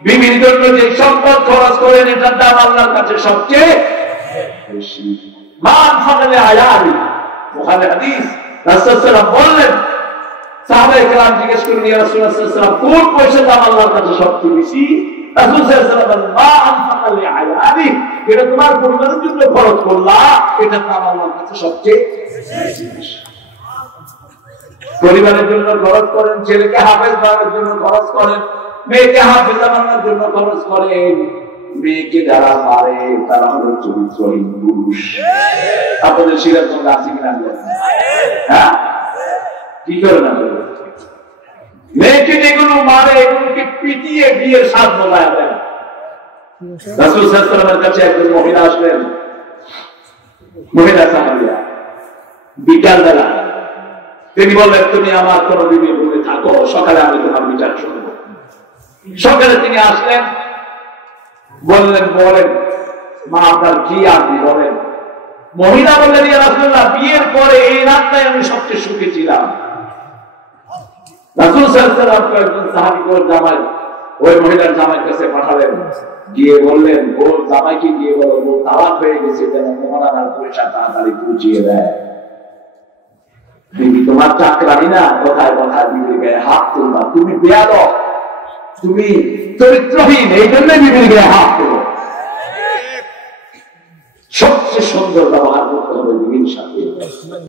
বিবির জন্য যে সম্পদ খরচ করেন এটার দাম আল্লাহর কাছে সবচেয়ে বেশি। মান ফাকালে আয়ালি, বুখারী হাদিস, রাসূল সাল্লাল্লাহু আলাইহি ওয়াসাল্লাম বললেন, সাহাবায়ে কেরাম জিজ্ঞেস করলেন, ইয়া রাসূলুল্লাহ সাল্লাল্লাহু আলাইহি ওয়াসাল্লাম, কোন পয়সার দাম আল্লাহর কাছে সবচেয়ে বেশি? রাসূল সাল্লাল্লাহু আলাইহি ওয়াসাল্লাম বলেন, মা আনফাকালে আয়ালি, এটা তোমার পরিবারের জন্য খরচ করলা, এটার দাম আল্লাহর কাছে সবচেয়ে বেশি। পরিবারের জন্য খরচ করেন, ছেলেকে হাফেজ বানানোর জন্য খরচ করেন, মেয়েকে হাফেজা বানানোর জন্য খরচ করেন। মেয়েকে যারা মারে তারা হলো চরিত্রহীন পুরুষ। আপনাদের সিরাজগঞ্জ আছে কিনা? হ্যাঁ, কি করে না? মেয়েকে যেগুলো মারে এগুলোকে পিটিয়ে বিয়ের স্বাদ বলায় দেন। রাসূল সাল্লাল্লাহু আলাইহি ওয়াসাল্লামের কাছে একজন মহিলা আসলেন, মহিলা সাহাবিয়া, বিকাল বেলা। তিনি বললেন, তুমি আমার কোন বিবি বলে থাকো, সকালে আমি তোমার বিচার শুনবো। সকালে তিনি আসলেন, বললেন, বলেন মা আপনার কি আপনি বলেন। মহিলা বললেন, ইয়া রাসূলুল্লাহ, বিয়ের পরে এই রাতটাই আমি সবচেয়ে সুখী ছিলাম। রাসূল সাল্লাল্লাহু আলাইহি ওয়াসাল্লাম একজন সাহাবীর জামাই ওই মহিলার জামাইয়ের কাছে পাঠালেন, গিয়ে বললেন, ওর জামাইকে গিয়ে বলো ও তালাক হয়ে গেছে, যেন মোহরানার পয়সা তাড়াতাড়ি পৌঁছিয়ে দেয়। বিবি তোমার চাকরানি না, কোথায় কোথায় বিবির গায়ে হাত তুলবা, তুমি বেয়াদব, তুমি চরিত্রহীন, এই জন্য বিবির গায়ে হাত তুলো। সবচেয়ে সুন্দর ব্যবহার করতে হবে বিবির সাথে।